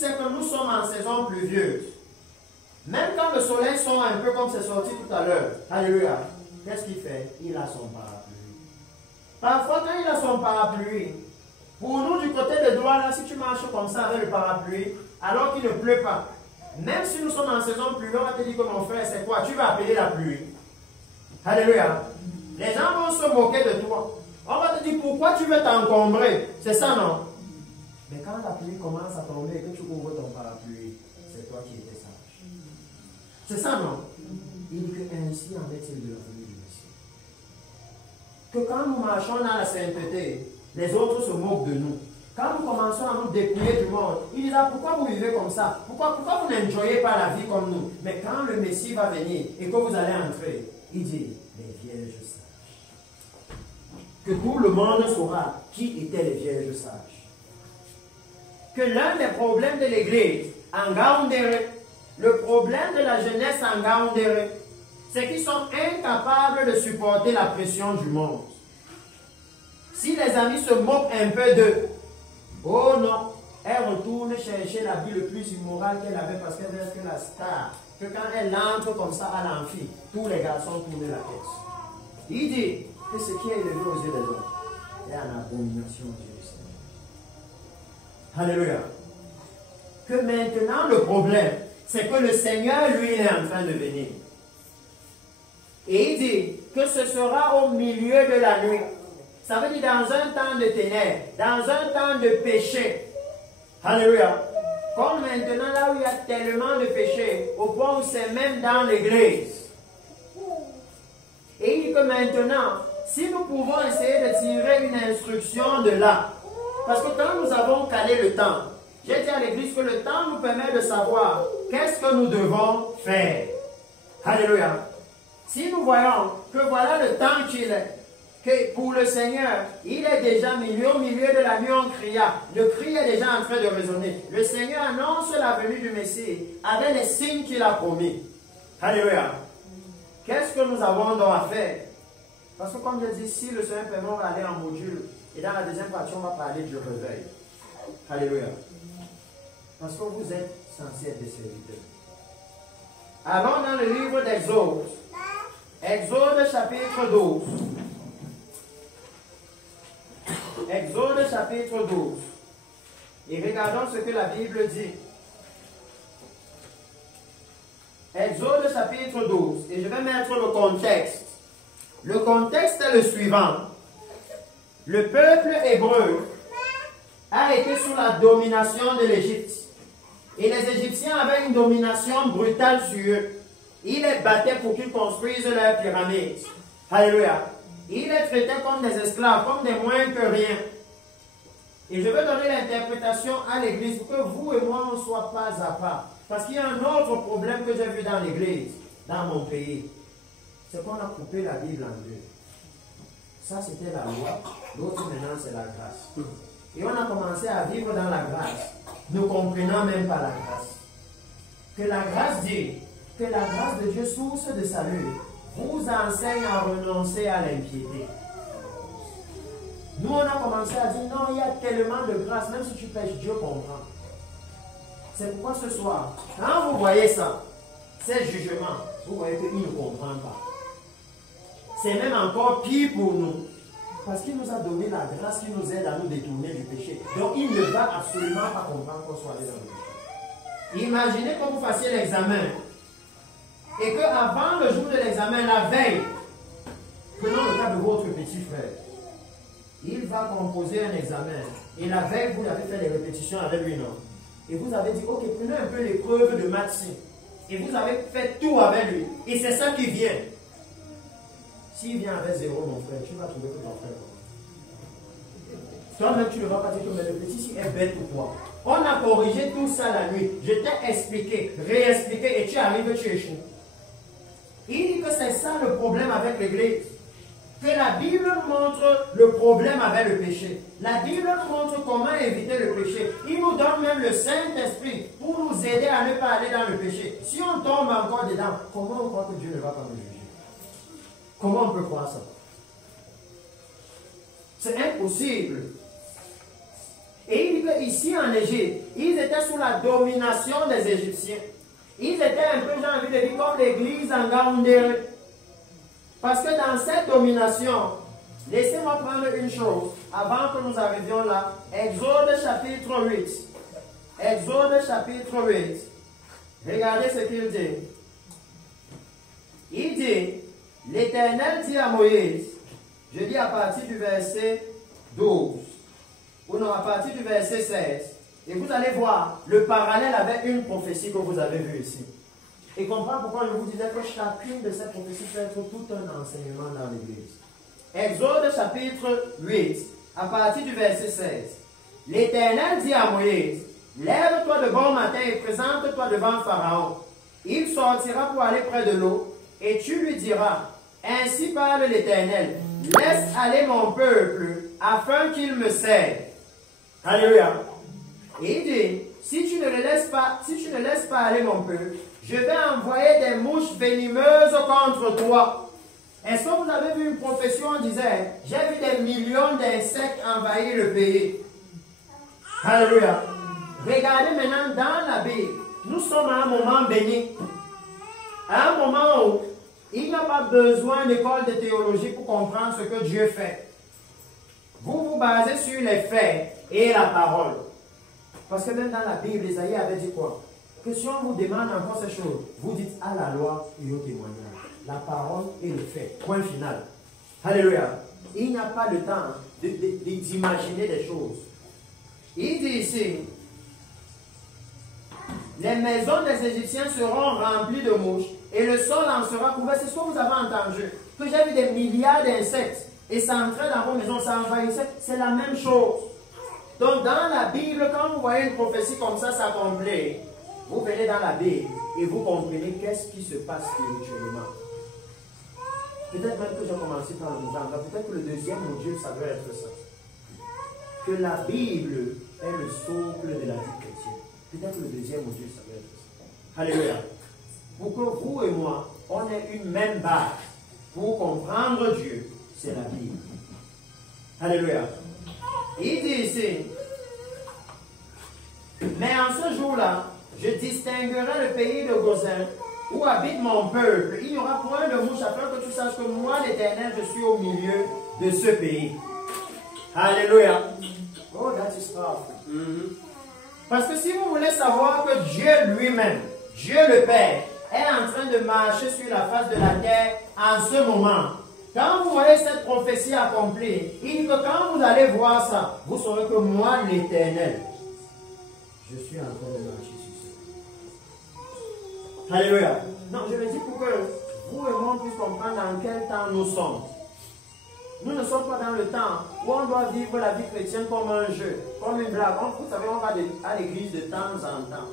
sait que nous sommes en saison pluvieuse. Même quand le soleil sort un peu comme c'est sorti tout à l'heure, alléluia, qu'est-ce qu'il fait? Il a son parapluie. Parfois, quand il a son parapluie, pour nous, du côté de droit, là, si tu marches comme ça avec le parapluie, alors qu'il ne pleut pas, même si nous sommes en saison pluvieuse, on va te dire que mon frère, c'est quoi? Tu vas appeler la pluie. Alléluia. Les gens vont se moquer de toi. On va te dire pourquoi tu veux t'encombrer. C'est ça, non? Mais quand la pluie commence à tomber et que tu ouvres ton parapluie, c'est toi qui étais sage. C'est ça, non? Il dit que ainsi en est-il de la venue du Messie. Que quand nous marchons dans la sainteté, les autres se moquent de nous. Quand nous commençons à nous dépouiller du monde, il dit là, pourquoi vous vivez comme ça? Pourquoi vous n'enjoyez pas la vie comme nous? Mais quand le Messie va venir et que vous allez entrer, il dit, les vierges sages. Que tout le monde saura qui étaient les vierges sages. Que l'un des problèmes de l'Église en Gaoundéré, le problème de la jeunesse en Gaoundéré, c'est qu'ils sont incapables de supporter la pression du monde. Si les amis se moquent un peu d'eux, oh non, elle retourne chercher l'habit le plus immoral qu'elle avait parce qu'elle veut être la star. Que quand elle entre comme ça à l'amphi, tous les garçons tournent la tête. Il dit que ce qui est élevé aux yeux des hommes est en abomination aux yeux du Seigneur. Alléluia. Que maintenant le problème, c'est que le Seigneur, lui, il est en train de venir. Et il dit que ce sera au milieu de la nuit. Ça veut dire dans un temps de ténèbres, dans un temps de péché. Alléluia. Comme maintenant, là où il y a tellement de péché, au point où c'est même dans l'église. Et il dit que maintenant, si nous pouvons essayer de tirer une instruction de là, parce que quand nous avons calé le temps, j'ai dit à l'église que le temps nous permet de savoir qu'est-ce que nous devons faire. Alléluia. Si nous voyons que voilà le temps qu'il est, que pour le Seigneur, il est déjà minuit, au milieu de la nuit on cria. Le cri est déjà en train de résonner. Le Seigneur annonce la venue du Messie avec les signes qu'il a promis. Alléluia. Qu'est-ce que nous avons donc à faire? Parce que comme je dis, si le Seigneur permet, on va aller en module. Et dans la deuxième partie, on va parler du réveil. Alléluia. Parce que vous êtes censés être des serviteurs. Allons dans le livre d'Exode. Exode chapitre 12. Exode chapitre 12. Et regardons ce que la Bible dit. Exode chapitre 12. Et je vais mettre le contexte. Le contexte est le suivant. Le peuple hébreu a été sous la domination de l'Égypte. Et les Égyptiens avaient une domination brutale sur eux. Ils les battaient pour qu'ils construisent leurs pyramides. Alléluia. Ils les traitaient comme des esclaves, comme des moins que rien. Et je vais donner l'interprétation à l'église pour que vous et moi, on ne soit pas à part. Parce qu'il y a un autre problème que j'ai vu dans l'église, dans mon pays. C'est qu'on a coupé la Bible en deux. Ça, c'était la loi. L'autre, maintenant, c'est la grâce. Et on a commencé à vivre dans la grâce, ne comprenant même pas la grâce. Que la grâce dit que la grâce de Dieu, source de salut, vous enseigne à renoncer à l'impiété. Nous, on a commencé à dire, non, il y a tellement de grâce, même si tu pêches, Dieu comprend. C'est pourquoi ce soir, quand vous voyez ça, ces jugements, vous voyez qu'il ne comprend pas. C'est même encore pire pour nous. Parce qu'il nous a donné la grâce qui nous aide à nous détourner du péché. Donc, il ne va absolument pas comprendre qu'on soit allé dans le péché. Imaginez que vous fassiez l'examen et qu'avant le jour de l'examen, la veille, prenons le cas de votre petit frère, il va composer un examen et la veille, vous avez fait des répétitions avec lui, non? Et vous avez dit, ok, prenez un peu l'épreuve de maths et vous avez fait tout avec lui. Et c'est ça qui vient. S'il vient avec 0, mon frère, tu vas trouver que ton frère. Toi-même, tu ne vas pas dire que le petit est bête ou quoi. On a corrigé tout ça la nuit. Je t'ai expliqué, réexpliqué, et tu arrives, tu échoues. Il dit que c'est ça le problème avec l'église. Que la Bible nous montre le problème avec le péché. La Bible nous montre comment éviter le péché. Il nous donne même le Saint-Esprit pour nous aider à ne pas aller dans le péché. Si on tombe encore dedans, comment on croit que Dieu ne va pas nous juger? Comment on peut croire ça? C'est impossible. Et il dit qu'ici en Égypte, ils étaient sous la domination des Égyptiens. Ils étaient un peu, j'ai envie de dire, comme l'église en Gaoundéré. Parce que dans cette domination, laissez-moi prendre une chose avant que nous arrivions là. Exode chapitre 8. Exode chapitre 8. Regardez ce qu'il dit. Il dit, l'Éternel dit à Moïse, je lis à partir du verset 12, ou non, à partir du verset 16, et vous allez voir le parallèle avec une prophétie que vous avez vue ici. Et comprendre pourquoi je vous disais que chacune de ces prophéties peut être tout un enseignement dans l'Église. Exode chapitre 8, à partir du verset 16. L'Éternel dit à Moïse, lève-toi de bon matin et présente-toi devant Pharaon. Il sortira pour aller près de l'eau, et tu lui diras, ainsi parle l'Éternel, laisse aller mon peuple, afin qu'il me serve. Alléluia. Et il dit, si tu ne laisses pas aller mon peuple, je vais envoyer des mouches venimeuses contre toi. Est-ce que vous avez vu une prophétie où on disait, j'ai vu des millions d'insectes envahir le pays? Alléluia. Regardez maintenant dans la Bible, nous sommes à un moment béni. À un moment où il n'y a pas besoin d'école de théologie pour comprendre ce que Dieu fait. Vous vous basez sur les faits et la parole. Parce que même dans la Bible, Isaïe avait dit quoi? Que si on vous demande encore ces choses, vous dites à la loi et au témoignage. La parole et le fait. Point final. Alléluia. Il n'y a pas le temps d'imaginer des choses. Il dit ici, les maisons des Égyptiens seront remplies de mouches et le sol en sera couvert. C'est ce que vous avez entendu. Que j'ai vu des milliards d'insectes et ça entrait dans vos maisons, ça envahissait. C'est la même chose. Donc dans la Bible, quand vous voyez une prophétie comme ça s'accomplir, vous venez dans la Bible et vous comprenez qu'est-ce qui se passe spirituellement. Peut-être même que j'ai commencé par le mouvement. Peut-être que le deuxième module, ça doit être ça. Que la Bible est le socle de la vie chrétienne. Peut-être que le deuxième module, ça doit être ça. Alléluia. Pour que vous et moi, on ait une même base pour comprendre Dieu, c'est la Bible. Alléluia. Il dit ici, mais en ce jour-là, je distinguerai le pays de Goshen, où habite mon peuple. Il n'y aura point de mouche afin que tu saches que moi, l'Éternel, je suis au milieu de ce pays. Alléluia. Oh, that is powerful. Parce que si vous voulez savoir que Dieu lui-même, Dieu le Père, est en train de marcher sur la face de la terre en ce moment, quand vous voyez cette prophétie accomplie, il dit que quand vous allez voir ça, vous saurez que moi, l'Éternel, je suis en train de marcher sur ça. Alléluia. Non, je le dis pour que vous et moi puissions comprendre dans quel temps nous sommes. Nous ne sommes pas dans le temps où on doit vivre la vie chrétienne comme un jeu, comme une blague. Vous savez, on va à l'église de temps en temps.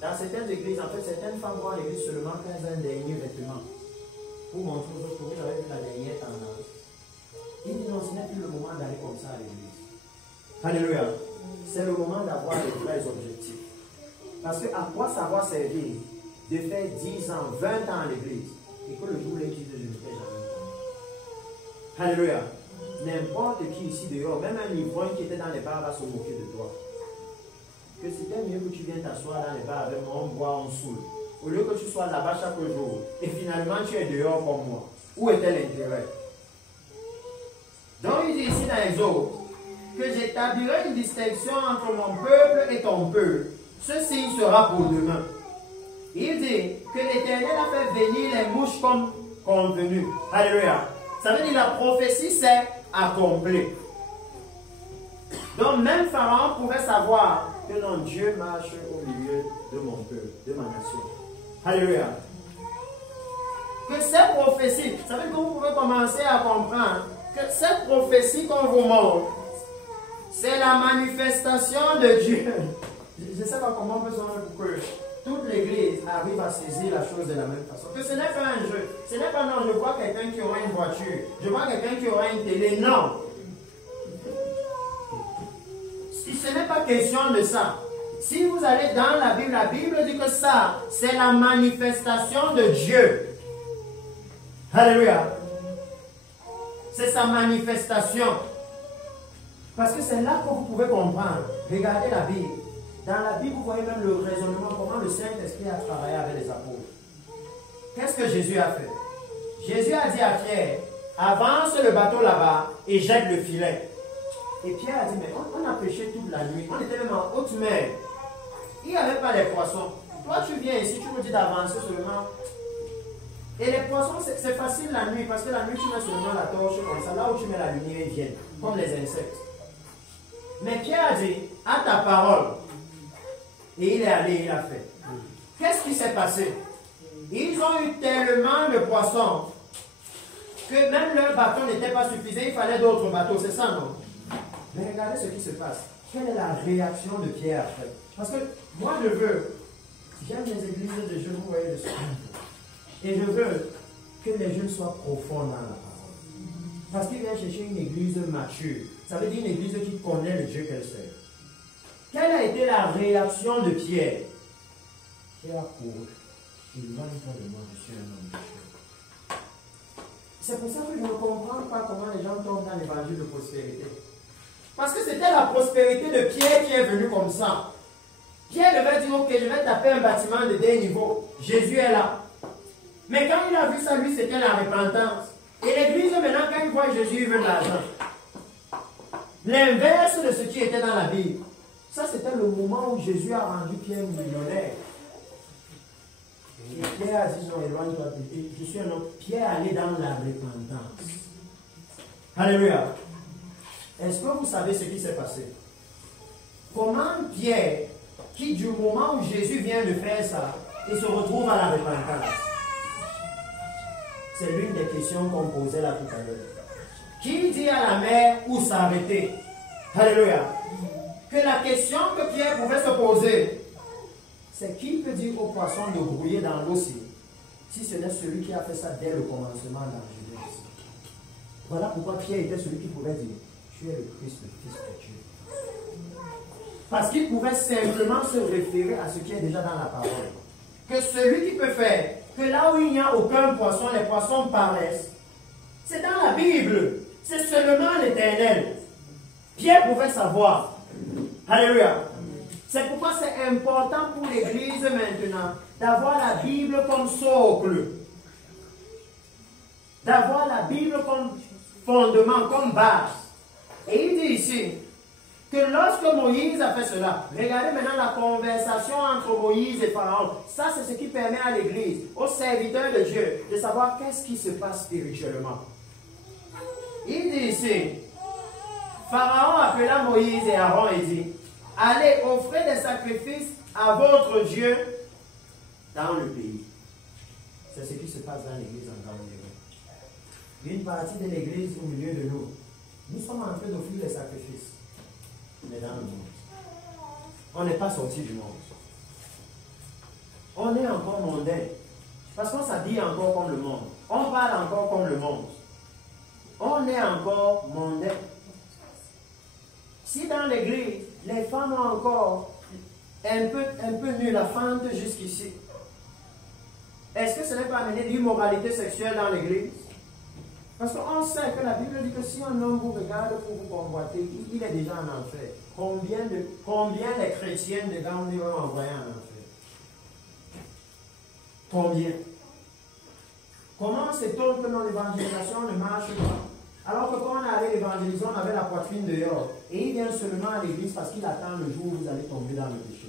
Dans certaines églises, en fait, certaines femmes vont à l'église seulement quand elles ont un dernier vêtement. Pour montrer aux autres que vous avez vu la dernière tendance. Il dit non, ce n'est plus le moment d'aller comme ça à l'église. Alléluia. C'est le moment d'avoir les vrais objectifs. Parce que à quoi ça va servir de faire 10 ans, 20 ans à l'église et que le jour où l'église je ne fais jamais. Alléluia. N'importe qui ici dehors, même un ivrogne qui était dans les bars va se moquer de toi. Que c'était mieux que tu viennes t'asseoir dans les bars avec moi, on boit, on saoule. Au lieu que tu sois là-bas chaque jour et finalement tu es dehors comme moi. Où était l'intérêt? Donc il dit ici dans Exode que j'établirai une distinction entre mon peuple et ton peuple. Ce signe sera pour demain. Il dit que l'Éternel a fait venir les mouches comme convenu. Alléluia. Ça veut dire la prophétie s'est accomplie. Donc même Pharaon pourrait savoir que non, Dieu marche au milieu de mon peuple, de ma nation. Alléluia. Que cette prophétie, ça veut dire que vous pouvez commencer à comprendre que cette prophétie qu'on vous montre, c'est la manifestation de Dieu. Je ne sais pas comment on peut s'en faire pour que toute l'église arrive à saisir la chose de la même façon. Que ce n'est pas un jeu. Ce n'est pas non, je vois quelqu'un qui aura une voiture. Je vois quelqu'un qui aura une télé. Non. Ce n'est pas question de ça. Si vous allez dans la Bible dit que ça, c'est la manifestation de Dieu. Alléluia. C'est sa manifestation. Parce que c'est là que vous pouvez comprendre. Regardez la Bible. Dans la Bible, vous voyez même le raisonnement, comment le Saint-Esprit a travaillé avec les apôtres. Qu'est-ce que Jésus a fait? Jésus a dit à Pierre, avance le bateau là-bas et jette le filet. Et Pierre a dit, mais on a pêché toute la nuit. On était même en haute mer. Il n'y avait pas les poissons. Toi, tu viens ici, tu me dis d'avancer seulement. Et les poissons, c'est facile la nuit, parce que la nuit, tu mets seulement la torche comme ça. Là où tu mets la lumière, ils viennent, comme les insectes. Mais Pierre a dit, à ta parole. Et il est allé, il a fait. Qu'est-ce qui s'est passé? Ils ont eu tellement de poissons que même leur bateau n'était pas suffisant. Il fallait d'autres bateaux, c'est ça, non? Mais regardez ce qui se passe. Quelle est la réaction de Pierre après? Parce que moi, je veux, j'aime les églises de jeunes, vous voyez le soir. Et je veux que les jeunes soient profonds dans la parole. Parce qu'il vient chercher une église mature. Ça veut dire une église qui connaît le Dieu qu'elle sert. Quelle a été la réaction de Pierre? Pierre a couru. Éloigne-toi de moi, je suis un homme pécheur. C'est pour ça que je ne comprends pas comment les gens tombent dans l'évangile de prospérité. Parce que c'était la prospérité de Pierre qui est venue comme ça. Pierre devait dire, ok, je vais taper un bâtiment de 2 niveaux. Jésus est là. Mais quand il a vu ça, lui, c'était la repentance. Et l'église, maintenant, quand il voit Jésus, il veut de l'argent. L'inverse de ce qui était dans la Bible. Ça, c'était le moment où Jésus a rendu Pierre millionnaire. Et Pierre a dit, non, éloigne-toi. Je suis un homme. Pierre allait dans la repentance. Alléluia. Est-ce que vous savez ce qui s'est passé? Comment Pierre, qui du moment où Jésus vient de faire ça, il se retrouve à la repentance? C'est l'une des questions qu'on posait là tout à l'heure. Qui dit à la mer où s'arrêter? Alléluia. Que la question que Pierre pouvait se poser, c'est qui peut dire aux poissons de grouiller dans l'eau si ce n'est celui qui a fait ça dès le commencement dans Genèse. Voilà pourquoi Pierre était celui qui pouvait dire, tu es le Christ, le Fils de Dieu. Parce qu'il pouvait simplement se référer à ce qui est déjà dans la parole. Que celui qui peut faire que là où il n'y a aucun poisson, les poissons paraissent. C'est dans la Bible. C'est seulement l'Éternel. Pierre pouvait savoir. Alléluia. C'est pourquoi c'est important pour l'Église maintenant d'avoir la Bible comme socle. D'avoir la Bible comme fondement, comme base. Et il dit ici que lorsque Moïse a fait cela, regardez maintenant la conversation entre Moïse et Pharaon. Ça, c'est ce qui permet à l'Église, aux serviteurs de Dieu, de savoir qu'est-ce qui se passe spirituellement. Il dit ici, Pharaon appela Moïse et Aaron et dit, allez, offrez des sacrifices à votre Dieu dans le pays. C'est ce qui se passe dans l'Église en temps de Une partie de l'Église au milieu de nous, nous sommes en train d'offrir des sacrifices. Mais dans le monde. On n'est pas sorti du monde. On est encore mondain. Parce qu'on s'habille encore comme le monde. On parle encore comme le monde. On est encore mondain. Si dans l'église, les femmes ont encore un peu nu la fente jusqu'ici, est-ce que ce n'est pas amener l'immoralité sexuelle dans l'église? Parce qu'on sait que la Bible dit que si un homme vous regarde pour vous convoiter, il est déjà en enfer. Combien les chrétiens de Gandhi ont envoyé en enfer? Combien? Comment sait-on que dans l'évangélisation ne marche pas? Alors que quand on est allé évangéliser, on avait la poitrine dehors. Et il vient seulement à l'église parce qu'il attend le jour où vous allez tomber dans le péché.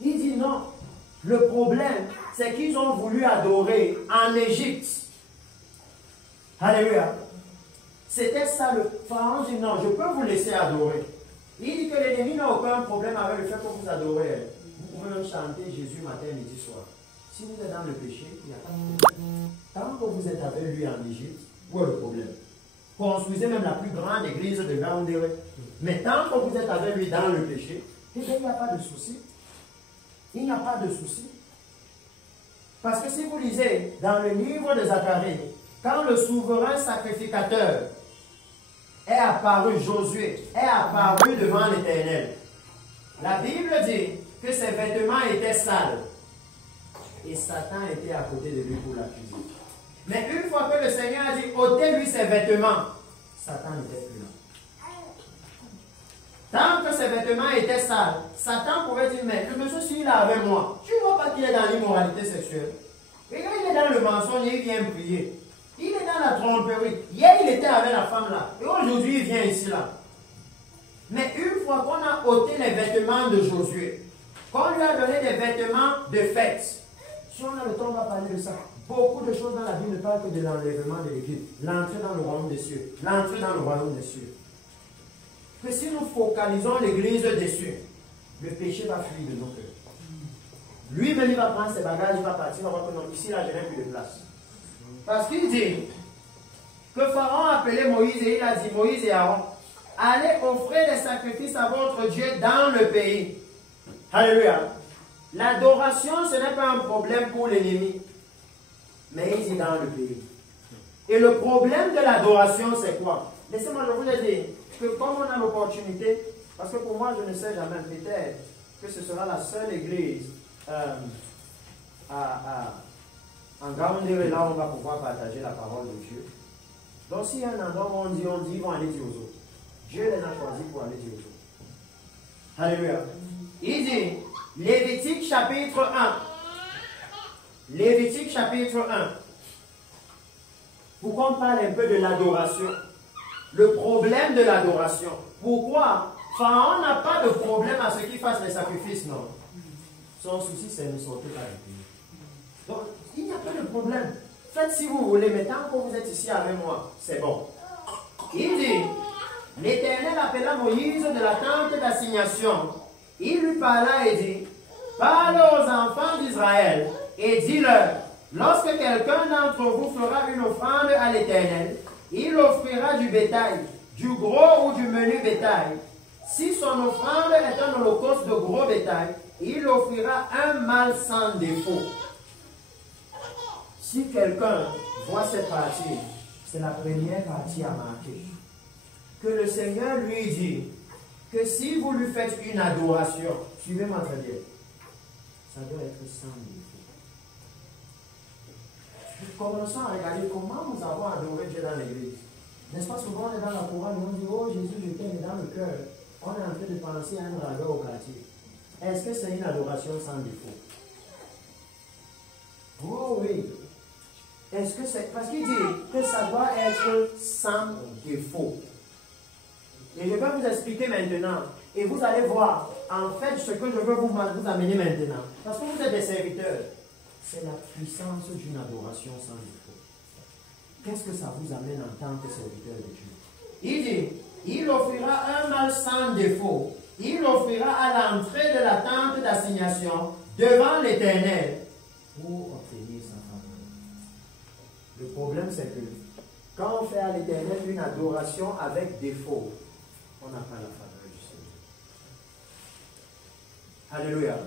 Il dit non. Le problème, c'est qu'ils ont voulu adorer en Égypte. Alléluia. C'était ça le Pharaon dit non, je peux vous laisser adorer. Il dit que l'ennemi n'a aucun problème avec le fait que vous adorez. Vous pouvez même chanter Jésus matin, midi, soir. Si vous êtes dans le péché, il n'y a pas de problème. Tant que vous êtes avec lui en Égypte, où est le problème? Construisez même la plus grande église de Gaoundéré. Mais tant que vous êtes avec lui dans le péché, il n'y a pas de souci. Il n'y a pas de souci. Parce que si vous lisez dans le livre de Zacharie, quand le souverain sacrificateur est apparu, Josué, est apparu devant l'Éternel, la Bible dit que ses vêtements étaient sales. Et Satan était à côté de lui pour l'accuser. Mais une fois que le Seigneur a dit, ôtez-lui ses vêtements, Satan n'était plus là. Tant que ses vêtements étaient sales, Satan pouvait dire, mais le monsieur, s'il est avec moi, tu ne vois pas qu'il est dans l'immoralité sexuelle. Et quand il est dans le mensonge, il vient prier. Il est dans la tromperie. Hier, il était avec la femme là. Et aujourd'hui, il vient ici là. Mais une fois qu'on a ôté les vêtements de Josué, qu'on lui a donné des vêtements de fête, si on a le temps, on va parler de ça. Beaucoup de choses dans la Bible ne parlent que de l'enlèvement de l'Église. L'entrée dans le royaume des cieux. L'entrée dans le royaume des cieux. Que si nous focalisons l'Église dessus, le péché va fuir de nos cœurs. Lui-même, il va prendre ses bagages, il va partir, il va voir que non, ici, là, je n'ai plus de place. Parce qu'il dit que Pharaon a appelé Moïse et il a dit, Moïse et Aaron, allez offrir des sacrifices à votre Dieu dans le pays. Alléluia. L'adoration, ce n'est pas un problème pour l'ennemi, mais il dit dans le pays. Et le problème de l'adoration, c'est quoi? Laissez-moi je vous le dire, que comme on a l'opportunité, parce que pour moi, je ne sais jamais, peut-être que ce sera la seule église en Gaoundéré, là, on va pouvoir partager la parole de Dieu. Donc, s'il y a un endroit où on dit, ils vont aller dire aux autres. Dieu les a choisis pour aller dire aux autres. Alléluia. Il dit, Lévitique chapitre 1. Lévitique chapitre 1. Pour qu'on parle un peu de l'adoration. Le problème de l'adoration. Pourquoi? Pharaon n'a pas de problème à ce qu'il fasse les sacrifices, non. Son souci, c'est de sortir par le pays. Donc, il n'y a pas de problème. Faites si vous voulez, mais tant que vous êtes ici avec moi, c'est bon. Il dit, l'Éternel appela Moïse de la tente d'assignation. Il lui parla et dit, parle aux enfants d'Israël et dis-leur, lorsque quelqu'un d'entre vous fera une offrande à l'Éternel, il offrira du bétail, du gros ou du menu bétail. Si son offrande est un holocauste de gros bétail, il offrira un mâle sans défaut. Si quelqu'un voit cette partie, c'est la première partie à marquer. Que le Seigneur lui dit que si vous lui faites une adoration, suivez-moi très bien, ça doit être sans défaut. Commençons à regarder comment nous avons adoré Dieu dans l'église. N'est-ce pas, souvent on est dans la couronne et on dit, oh Jésus, je t'aime, dans le cœur. On est en train de penser à un dragueur au quartier. Est-ce que c'est une adoration sans défaut? Oh oui. Est-ce que c'est... Parce qu'il dit que ça doit être sans défaut. Et je vais vous expliquer maintenant. Et vous allez voir, en fait, ce que je veux vous amener maintenant. Parce que vous êtes des serviteurs. C'est la puissance d'une adoration sans défaut. Qu'est-ce que ça vous amène en tant que serviteur de Dieu? Il dit, il offrira un mâle sans défaut. Il offrira à l'entrée de la tente d'assignation devant l'Éternel pour obtenir sa faveur. Le problème, c'est que quand on fait à l'Éternel une adoration avec défaut, on n'a pas la faveur du Seigneur. Alléluia.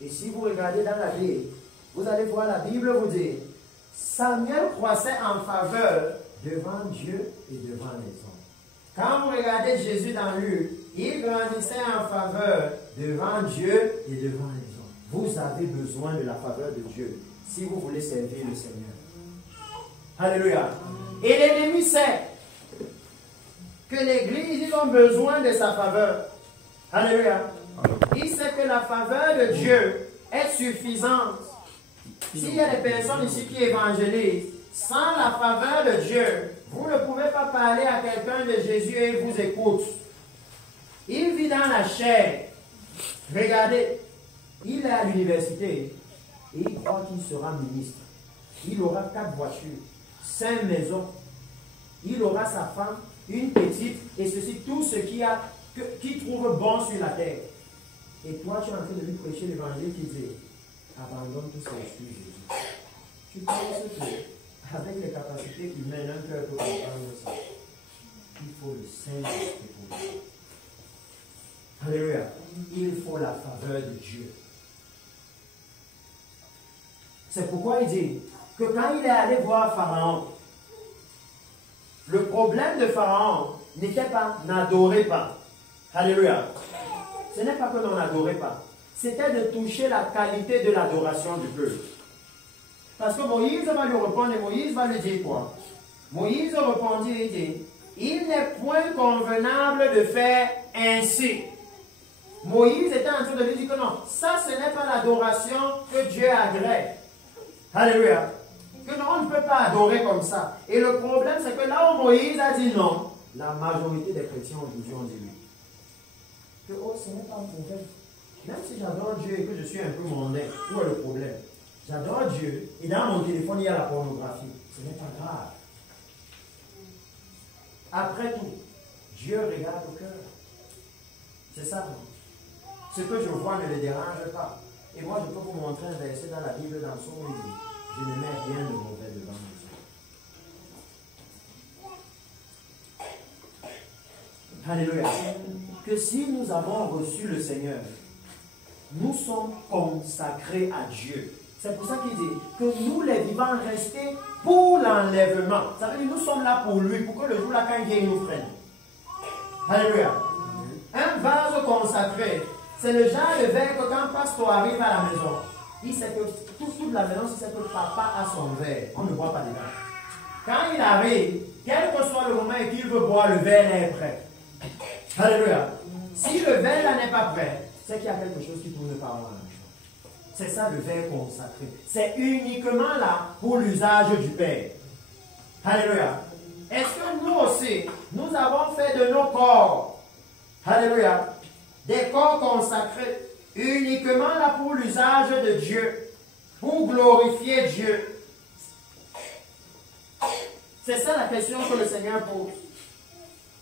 Et si vous regardez dans la Bible, vous allez voir la Bible vous dire, Samuel croissait en faveur devant Dieu et devant les hommes. Quand vous regardez Jésus dans Luc, il grandissait en faveur devant Dieu et devant les hommes. Vous avez besoin de la faveur de Dieu si vous voulez servir le Seigneur. Alléluia. Et l'ennemi sait que l'Église, ils ont besoin de sa faveur. Alléluia. Il sait que la faveur de Dieu est suffisante. S'il y a des personnes ici qui évangélisent, sans la faveur de Dieu, vous ne pouvez pas parler à quelqu'un de Jésus et il vous écoute. Il vit dans la chair. Regardez, il est à l'université et il croit qu'il sera ministre. Il aura 4 voitures, 5 maisons. Il aura sa femme, une petite, et ceci, tout ce qu'il trouve bon sur la terre. Et toi, tu es en train de lui prêcher l'évangile qui dit, abandonne tout ça et suis Jésus. Tu penses que, avec les capacités humaines, un cœur peut comprendre ça. Il faut le Saint-Esprit pour lui. Alléluia. Il faut la faveur de Dieu. C'est pourquoi il dit que quand il est allé voir Pharaon, le problème de Pharaon n'était pas n'adorer pas. Alléluia. Ce n'est pas que l'on n'adorait pas. C'était de toucher la qualité de l'adoration du peuple. Parce que Moïse va lui répondre et Moïse va lui dire quoi? Moïse répondit et dit, il n'est point convenable de faire ainsi. Moïse était en train de lui dire que non, ça ce n'est pas l'adoration que Dieu agrée. Alléluia. Que non, on ne peut pas adorer comme ça. Et le problème, c'est que là où Moïse a dit non, la majorité des chrétiens aujourd'hui ont dit oui. Que oh, ce n'est pas un problème. Même si j'adore Dieu et que je suis un peu mondain, où est le problème? J'adore Dieu et dans mon téléphone il y a la pornographie. Ce n'est pas grave. Après tout, Dieu regarde au cœur. C'est ça. Ce que je vois ne le dérange pas. Et moi, je peux vous montrer un verset dans la Bible dans son livre. Je ne mets rien de mauvais devant mes yeux. Alléluia. Que si nous avons reçu le Seigneur, nous sommes consacrés à Dieu. C'est pour ça qu'il dit que nous, les vivants, restés pour l'enlèvement. Ça veut dire que nous sommes là pour lui, pour que le jour là, quand il vient, il nous freine. Alléluia. Un vase consacré, c'est le genre de verre que quand pasteur arrive à la maison, il sait que toute la maison, il sait que papa a son verre. On ne boit pas dedans. Quand il arrive, quel que soit le moment et qu'il veut boire, le verre est prêt. Alléluia. Si le verre là n'est pas prêt, c'est qu'il y a quelque chose qui tourne par là. C'est ça le verre consacré. C'est uniquement là pour l'usage du Père. Alléluia. Est-ce que nous aussi, nous avons fait de nos corps, alléluia, des corps consacrés, uniquement là pour l'usage de Dieu, pour glorifier Dieu? C'est ça la question que le Seigneur pose.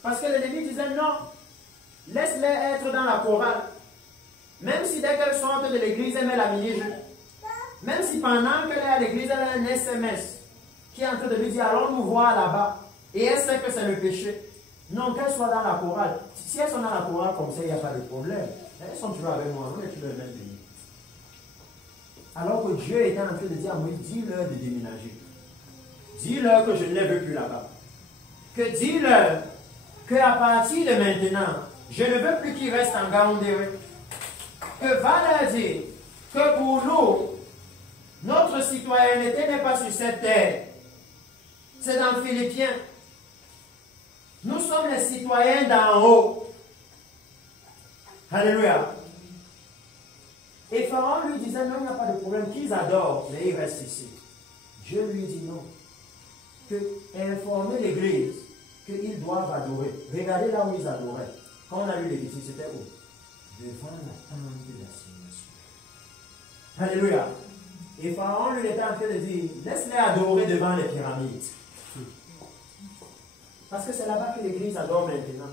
Parce que l'ennemi disait non, laisse-les être dans la chorale. Même si dès qu'elle sortent de l'église, elle met la mini-jupe. Même si pendant qu'elle est à l'église, elle a un SMS qui est en train de lui dire allons nous voir là-bas. Et elle sait que c'est le péché. Non, qu'elle soit dans la chorale. Si elles sont dans la chorale comme ça, il n'y a pas de problème. Elles sont toujours avec moi, on est toujours le même pays. Alors que Dieu était en train de dire à Moïse, dis-leur de déménager. Dis-leur que je ne les veux plus là-bas. Que dis-leur qu'à partir de maintenant, je ne veux plus qu'ils restent en Gaoundéré. Que va leur dire que pour nous, notre citoyenneté n'est pas sur cette terre. C'est dans Philippiens. Nous sommes les citoyens d'en haut. Alléluia. Et Pharaon lui disait, non, il n'y a pas de problème, qu'ils adorent, mais ils restent ici. Dieu lui dit non. Que informer l'église qu'ils doivent adorer. Regardez là où ils adoraient. Quand on a lu l'église, c'était où? Devant la tente d'assignation. Alléluia. Et Pharaon lui était en train de dire, laisse-les adorer devant les pyramides. Parce que c'est là-bas que l'église adore maintenant.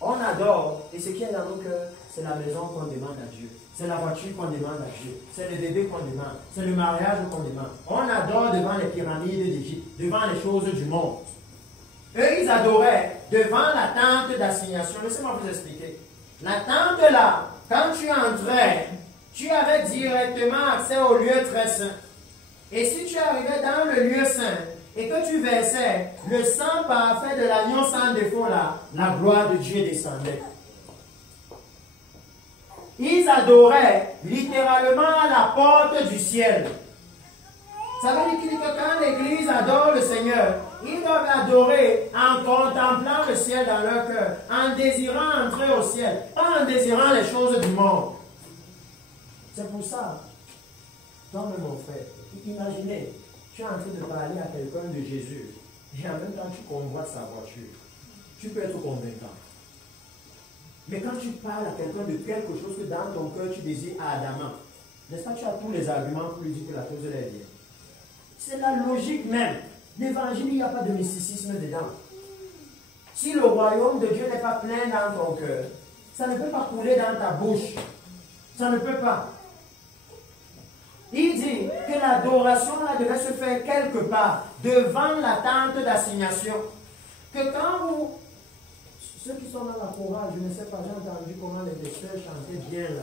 On adore, et ce qui est dans nos cœurs, c'est la maison qu'on demande à Dieu. C'est la voiture qu'on demande à Dieu. C'est le bébé qu'on demande. C'est le mariage qu'on demande. On adore devant les pyramides d'Égypte, devant les choses du monde. Eux, ils adoraient devant la tente d'assignation. Laissez-moi vous expliquer. La tente là, quand tu entrais, tu avais directement accès au lieu très saint. Et si tu arrivais dans le lieu saint, et que tu versais le sang parfait de l'agneau sans défaut là, la gloire de Dieu descendait. Ils adoraient littéralement à la porte du ciel. Ça veut dire que quand l'église adore le Seigneur, ils doivent adorer en contemplant le ciel dans leur cœur, en désirant entrer au ciel, pas en désirant les choses du monde. C'est pour ça, toi-même mon frère, imaginez, tu es en train de parler à quelqu'un de Jésus, et en même temps tu convoites sa voiture. Tu peux être convaincant. Mais quand tu parles à quelqu'un de quelque chose que dans ton cœur tu désires ardemment, n'est-ce pas, tu as tous les arguments pour lui dire que la chose est bien. C'est la logique même. L'évangile, il n'y a pas de mysticisme dedans. Si le royaume de Dieu n'est pas plein dans ton cœur, ça ne peut pas couler dans ta bouche. Ça ne peut pas. Il dit que l'adoration là devait se faire quelque part, devant la tente d'assignation. Que quand vous, ceux qui sont dans la chorale, je ne sais pas, j'ai entendu comment les sœurs chantaient bien là.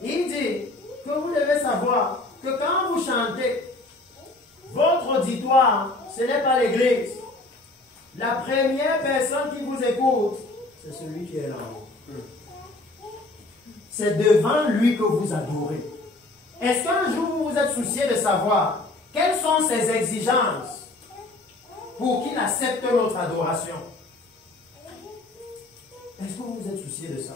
Il dit que vous devez savoir que quand vous chantez, votre auditoire, ce n'est pas l'église. La première personne qui vous écoute, c'est celui qui est là-haut. C'est devant lui que vous adorez. Est-ce qu'un jour vous vous êtes soucié de savoir quelles sont ses exigences pour qu'il accepte notre adoration? Est-ce que vous vous êtes soucié de ça?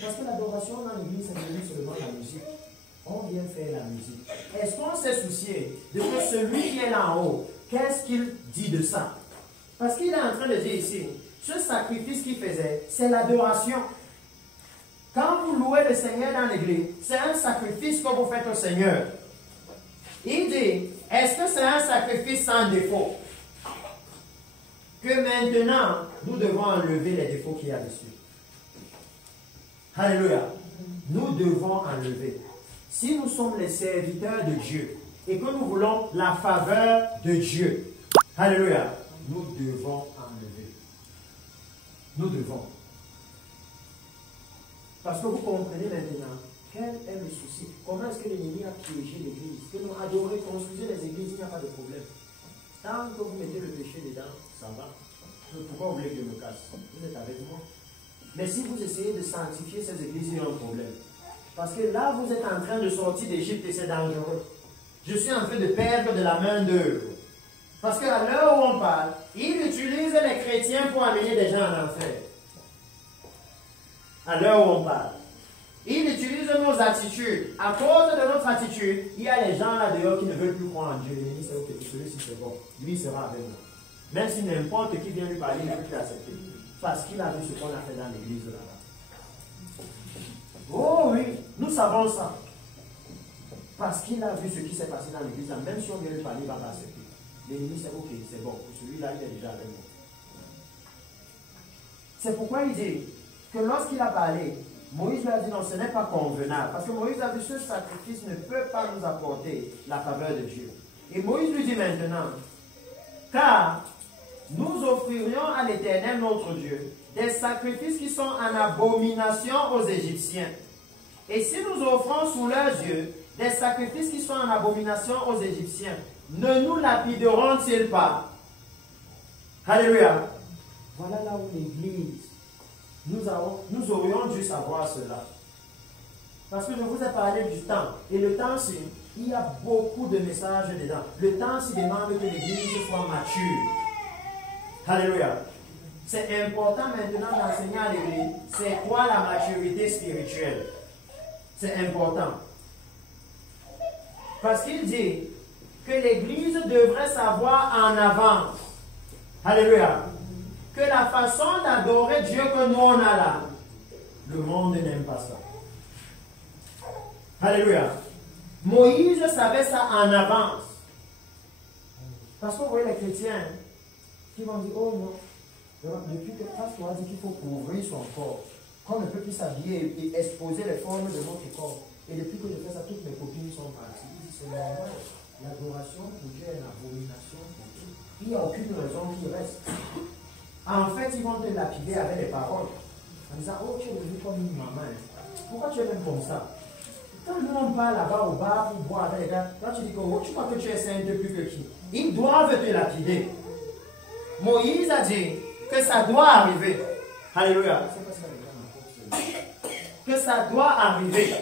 Parce que l'adoration dans l'église, c'est devenu seulement la musique. On vient faire la musique. Est-ce qu'on s'est soucié de que celui qui est là en haut, qu'est-ce qu'il dit de ça? Parce qu'il est en train de dire ici, ce sacrifice qu'il faisait, c'est l'adoration. Quand vous louez le Seigneur dans l'église, c'est un sacrifice que vous faites au Seigneur. Il dit, est-ce que c'est un sacrifice sans défaut? Que maintenant, nous devons enlever les défauts qu'il y a dessus. Alléluia. Nous devons enlever. Si nous sommes les serviteurs de Dieu et que nous voulons la faveur de Dieu, alléluia, nous devons enlever. Nous devons. Parce que vous comprenez maintenant quel est le souci. Comment est-ce que l'ennemi a piégé l'église? Que nous adorons, construisez les églises, il n'y a pas de problème. Tant que vous mettez le péché dedans, ça va. Pourquoi vous voulez que je me casse? Vous êtes avec moi. Mais si vous essayez de sanctifier ces églises, il y a un problème. Parce que là, vous êtes en train de sortir d'Égypte et c'est dangereux. Je suis en train de perdre de la main d'œuvre. Parce qu'à l'heure où on parle, il utilise les chrétiens pour amener des gens en enfer. À l'heure où on parle. Il utilise nos attitudes. À cause de notre attitude, il y a les gens là dehors qui ne veulent plus croire en Dieu. L'ennemi sait que celui-ci c'est bon. Lui sera avec moi. Même si n'importe qui vient lui parler, il ne peut plus accepter. Parce qu'il a vu ce qu'on a fait dans l'église là-bas. Oh oui, nous savons ça. Parce qu'il a vu ce qui s'est passé dans l'église là. Même si on vient lui parler, il ne va pas accepter. L'ennemi sait, ok, c'est bon. Celui-là, il est déjà avec moi. C'est pourquoi il dit que lorsqu'il a parlé, Moïse lui a dit non, ce n'est pas convenable. Parce que Moïse a vu ce sacrifice ne peut pas nous apporter la faveur de Dieu. Et Moïse lui dit maintenant, car nous offririons à l'Éternel notre Dieu des sacrifices qui sont en abomination aux Égyptiens. Et si nous offrons sous leurs yeux des sacrifices qui sont en abomination aux Égyptiens, ne nous lapideront-ils pas? Alléluia. Voilà là où l'Église, nous aurions dû savoir cela. Parce que je vous ai parlé du temps. Et le temps-ci, il y a beaucoup de messages dedans. Le temps-ci demande que l'Église soit mature. Alléluia. C'est important maintenant d'enseigner à l'Église c'est quoi la maturité spirituelle. C'est important. Parce qu'il dit que l'Église devrait savoir en avance. Alléluia. Que la façon d'adorer Dieu que nous on a là, le monde n'aime pas ça. Alléluia. Moïse savait ça en avance. Parce que vous voyez les chrétiens qui vont dire, oh non, depuis que Pasteur a dit qu'il faut couvrir son corps, qu'on ne peut plus s'habiller et exposer les formes de notre corps. Et depuis que je fais ça, toutes mes copines sont parties. Ils disent, c'est normal. L'adoration pour Dieu est une abomination pour Dieu. Il n'y a aucune raison qui reste. En fait, ils vont te lapider avec les paroles. En disant, oh, tu es devenu comme une maman. Pourquoi tu es même comme ça? Quand nous on parle là-bas au bar pour boire avec les gars, quand tu dis que oh, tu crois que tu es saint plus que qui? Ils doivent te lapider. Moïse a dit que ça doit arriver. Alléluia. Que ça doit arriver.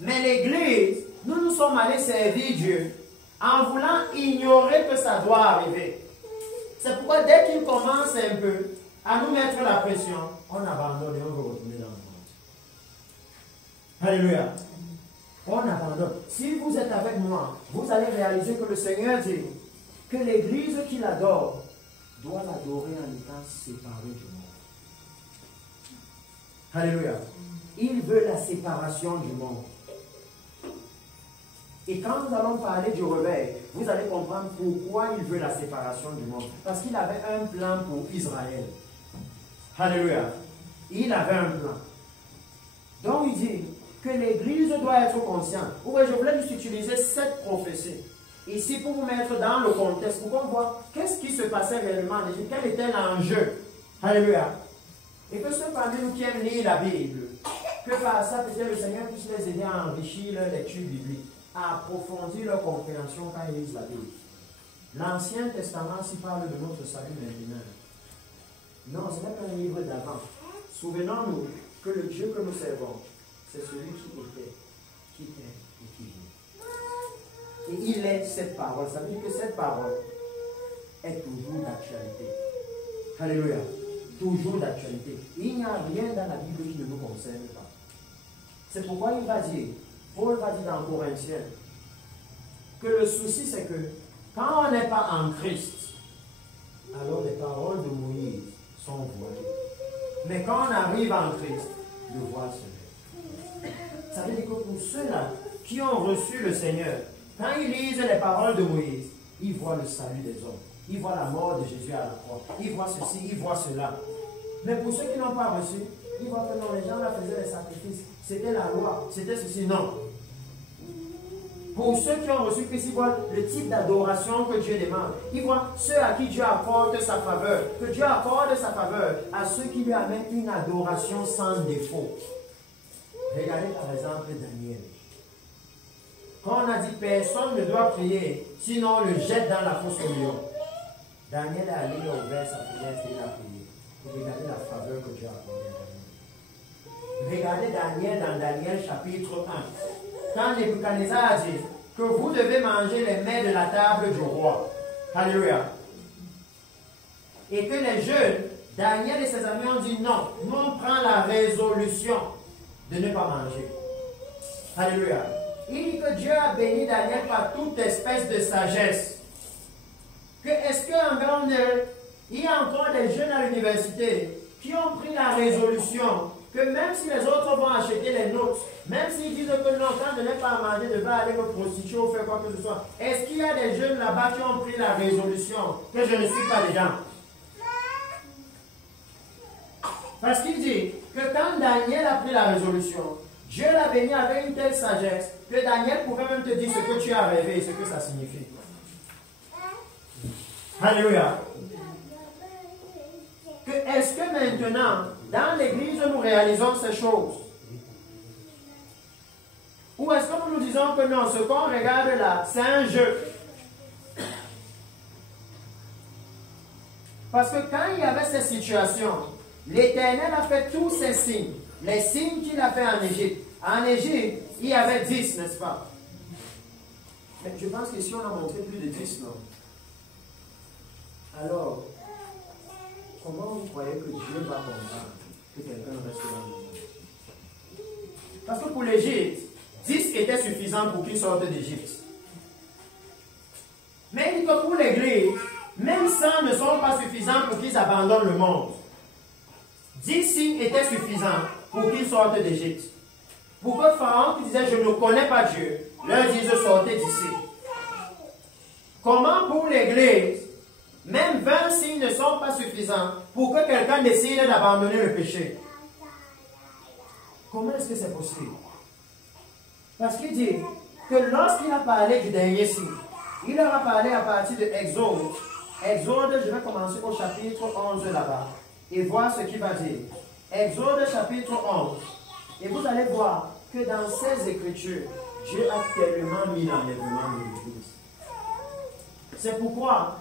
Mais l'Église, nous sommes allés servir Dieu en voulant ignorer que ça doit arriver. C'est pourquoi dès qu'il commence un peu à nous mettre la pression, on abandonne et on veut retourner dans le monde. Alléluia. On abandonne. Si vous êtes avec moi, vous allez réaliser que le Seigneur dit que l'Église qui l'adore doit l'adorer en étant séparée du monde. Alléluia. Il veut la séparation du monde. Et quand nous allons parler du réveil, vous allez comprendre pourquoi il veut la séparation du monde. Parce qu'il avait un plan pour Israël. Alléluia. Il avait un plan. Donc il dit que l'Église doit être consciente. Oui, je voulais juste utiliser cette prophétie ici pour vous mettre dans le contexte, pour qu'on voit qu'est-ce qui se passait réellement en Égypte, quel était l'enjeu. Alléluia. Et que ceux parmi nous qui aiment lire la Bible, que par ça, peut-être le Seigneur puisse les aider à enrichir leur lecture biblique, à approfondir leur compréhension quand ils lisent la Bible. L'Ancien Testament s'y parle de notre salut maintenant. Non, ce n'est pas un livre d'avant. Souvenons-nous que le Dieu que nous servons, c'est celui qui était, qui est et qui vient. Et il est cette parole. Ça veut dire que cette parole est toujours d'actualité. Alléluia. toujours d'actualité. Il n'y a rien dans la Bible qui ne nous concerne pas. C'est pourquoi il va dire, Paul va dire dans Corinthiens, que le souci c'est que quand on n'est pas en Christ, alors les paroles de Moïse sont voilées. Mais quand on arrive en Christ, le voile se lève. Ça veut dire que pour ceux-là qui ont reçu le Seigneur, quand ils lisent les paroles de Moïse, ils voient le salut des hommes. Ils voient la mort de Jésus à la croix. Ils voient ceci, ils voient cela. Mais pour ceux qui n'ont pas reçu, ils voient que non, les gens là faisaient les sacrifices. C'était la loi, c'était ceci. Non. Pour ceux qui ont reçu Christ, ils voient le type d'adoration que Dieu demande. Ils voient ceux à qui Dieu accorde sa faveur. Que Dieu accorde sa faveur à ceux qui lui amènent une adoration sans défaut. Regardez par exemple Daniel. Quand on a dit personne ne doit prier, sinon on le jette dans la fosse au lion. Daniel est allé ouvrir sa prière et il a prié. Regardez la faveur que Dieu a accordée à Daniel. Regardez Daniel dans Daniel chapitre 1. Quand Nebuchadnezzar a dit que vous devez manger les mets de la table du roi. Alléluia. Et que les jeunes, Daniel et ses amis ont dit non, nous on prend la résolution de ne pas manger. Alléluia. Il dit que Dieu a béni Daniel par toute espèce de sagesse. Que est-ce qu'en il y a encore des jeunes à l'université qui ont pris la résolution que même si les autres vont acheter les notes, même s'ils disent que non, quand je n'ai pas à manger, je vais aller me prostituer ou faire quoi que ce soit, est-ce qu'il y a des jeunes là-bas qui ont pris la résolution que je ne suis pas dedans? Parce qu'il dit que quand Daniel a pris la résolution, Dieu l'a béni avec une telle sagesse que Daniel pouvait même te dire ce que tu as rêvé et ce que ça signifie. Alléluia. Est-ce que maintenant, dans l'église, nous réalisons ces choses? Ou est-ce que nous nous disons que non, ce qu'on regarde là, c'est un jeu? Parce que quand il y avait ces situations, l'Éternel a fait tous ces signes. Les signes qu'il a fait en Égypte. En Égypte, il y avait 10, n'est-ce pas? Mais je pense que si on a montré plus de 10, non? Alors, comment vous croyez que Dieu va comprendre que quelqu'un reste dans le monde? Parce que pour l'Égypte, 10 était suffisant pour qu'ils sortent d'Égypte. Mais il dit que pour l'Église, même 100 ne sont pas suffisants pour qu'ils abandonnent le monde. 10 signes étaient suffisants pour qu'ils sortent d'Égypte. Pour que Pharaon qui disait je ne connais pas Dieu, leur dise sortez d'ici. Comment pour l'Église, même 20 signes ne sont pas suffisants pour que quelqu'un décide d'abandonner le péché? Comment est-ce que c'est possible? Parce qu'il dit que lorsqu'il a parlé du dernier signe, il leur a parlé à partir de Exode. Exode, je vais commencer au chapitre 11 là-bas et voir ce qu'il va dire. Exode chapitre 11. Et vous allez voir que dans ces écritures, Dieu a tellement mis l'enlèvement de l'Église. C'est pourquoi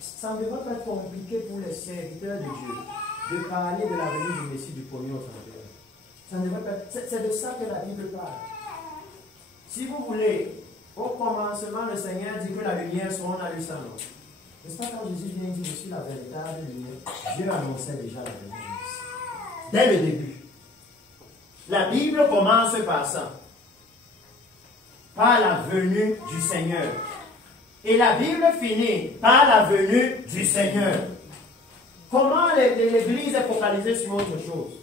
ça ne devrait pas être compliqué pour les serviteurs de Dieu de parler de la venue du Messie du premier au 31. C'est de ça que la Bible parle. Si vous voulez, au commencement, le Seigneur dit que la lumière sera dans lui sans nom. N'est-ce pas quand Jésus vient dire je suis la véritable lumière? Dieu annonçait déjà la venue du Messie. Dès le début. La Bible commence par ça. Par la venue du Seigneur. Et la Bible finit par la venue du Seigneur. Comment l'Église est focalisée sur autre chose?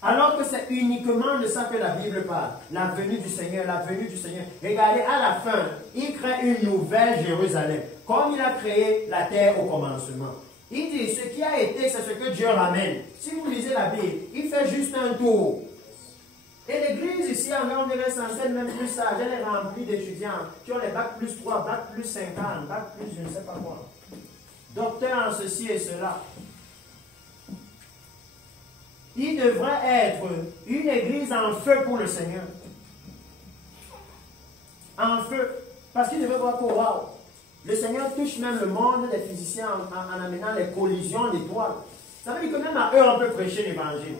Alors que c'est uniquement de ça que la Bible parle. La venue du Seigneur, la venue du Seigneur. Regardez, à la fin, il crée une nouvelle Jérusalem. Comme il a créé la terre au commencement. Il dit, ce qui a été, c'est ce que Dieu ramène. Si vous lisez la Bible, il fait juste un tour. Et l'église ici, en Gambéry, c'est même plus sage. Elle est remplie d'étudiants qui ont les bac plus 3, bac plus 50, bac plus je ne sais pas quoi. Docteur en ceci et cela. Il devrait être une église en feu pour le Seigneur. En feu. Parce qu'il devait voir que, wow, le Seigneur touche même le monde des physiciens en amenant les collisions d'étoiles. Ça veut dire que même à eux, on peut prêcher l'évangile.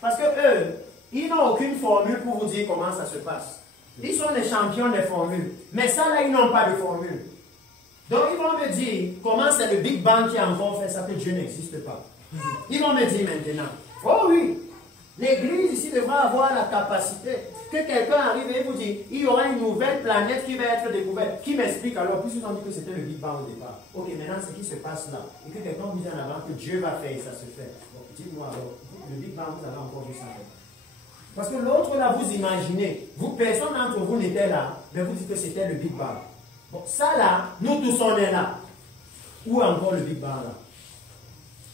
Parce que eux, ils n'ont aucune formule pour vous dire comment ça se passe. Ils sont des champions des formules. Mais ça, là, ils n'ont pas de formule. Donc, ils vont me dire comment c'est le Big Bang qui a encore fait ça, que Dieu n'existe pas. Ils vont me dire maintenant, oh oui, l'église ici devra avoir la capacité que quelqu'un arrive et vous dit, il y aura une nouvelle planète qui va être découverte. Qui m'explique alors, puisqu'ils ont dit que c'était le Big Bang au départ. Ok, maintenant ce qui se passe là, et que quelqu'un vous dit en avant que Dieu va faire et ça se fait. Donc dites-moi alors, le Big Bang, vous avez encore vu ça. Parce que l'autre là, vous imaginez, vous, personne d'entre vous n'était là, mais vous dites que c'était le Big Bang. Bon, ça là, nous tous on est là. Où encore le Big Bang là?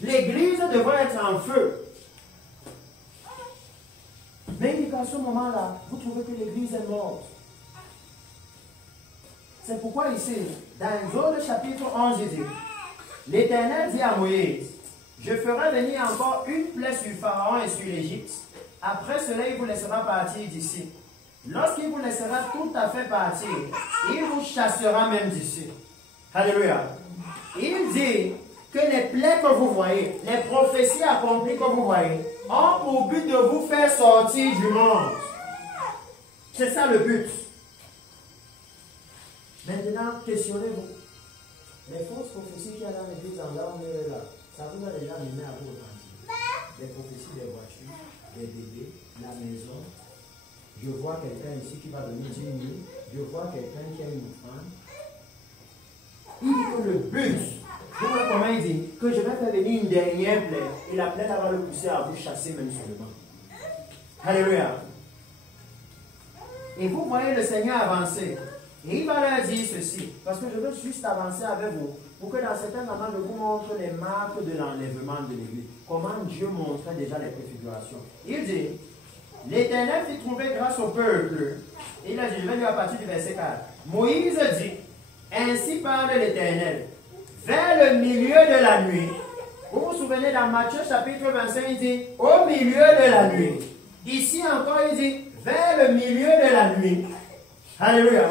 L'église devrait être en feu. Mais à ce moment-là, vous trouvez que l'église est morte. C'est pourquoi ici, dans Exode chapitre 11, il dit, l'Éternel dit à Moïse, je ferai venir encore une plaie sur Pharaon et sur l'Égypte. Après cela, il vous laissera partir d'ici. Lorsqu'il vous laissera tout à fait partir, il vous chassera même d'ici. Alléluia. Il dit que les plaies que vous voyez, les prophéties accomplies que vous voyez, ont pour but de vous faire sortir du monde. C'est ça le but. Maintenant, questionnez-vous. Les fausses prophéties qu'il y a dans l'église en là, ça vous a déjà mené à vous authentiques. Les prophéties des voitures, des bébés, la maison. Je vois quelqu'un ici qui va donner 10 000. Je vois quelqu'un qui a une offrande. Il dit que le but, vous voyez comment il dit, que je vais faire venir une dernière plaie, et la plaie va le pousser à vous chasser même seulement. Alléluia. Et vous voyez le Seigneur avancer. Et il va leur dire ceci, parce que je veux juste avancer avec vous, pour que dans certains moments, je vous montre les marques de l'enlèvement de l'Église. Comment Dieu montrait déjà les préfigurations. Il dit, l'Éternel fit trouver grâce au peuple. Et là, je vais lire à partir du verset 4. Moïse dit, ainsi parle l'Éternel, vers le milieu de la nuit. Vous vous souvenez dans Matthieu chapitre 25, il dit, au milieu de la nuit. Ici encore, il dit, vers le milieu de la nuit. Alléluia.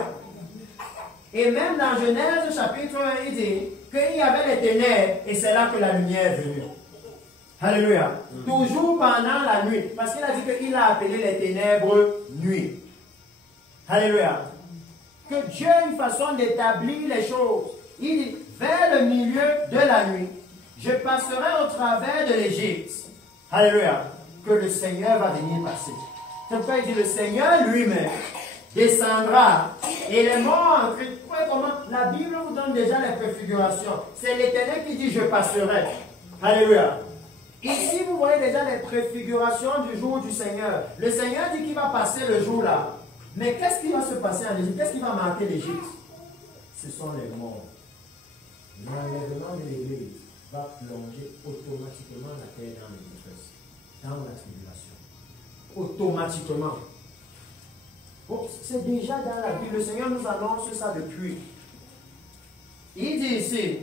Et même dans Genèse chapitre 1, il dit qu'il y avait les ténèbres et c'est là que la lumière est venue. Alléluia. Toujours pendant la nuit. Parce qu'il a dit qu'il a appelé les ténèbres nuit. Alléluia. Que Dieu a une façon d'établir les choses. Il dit, vers le milieu de la nuit, je passerai au travers de l'Égypte. Alléluia. Que le Seigneur va venir passer. C'est pourquoi il dit, le Seigneur lui-même descendra et les morts en Christ. Comment la Bible vous donne déjà les préfigurations. C'est l'Éternel qui dit je passerai. Alléluia. Ici vous voyez déjà les préfigurations du jour du Seigneur. Le Seigneur dit qu'il va passer le jour là. Mais qu'est-ce qui va se passer en Égypte? Qu'est-ce qui va marquer l'Égypte? Ce sont les morts. L'enlèvement de l'Église va plonger automatiquement la terre dans les détresses, dans la tribulation. Automatiquement. Bon, c'est déjà dans la Bible. Le Seigneur nous annonce ça depuis. Il dit ici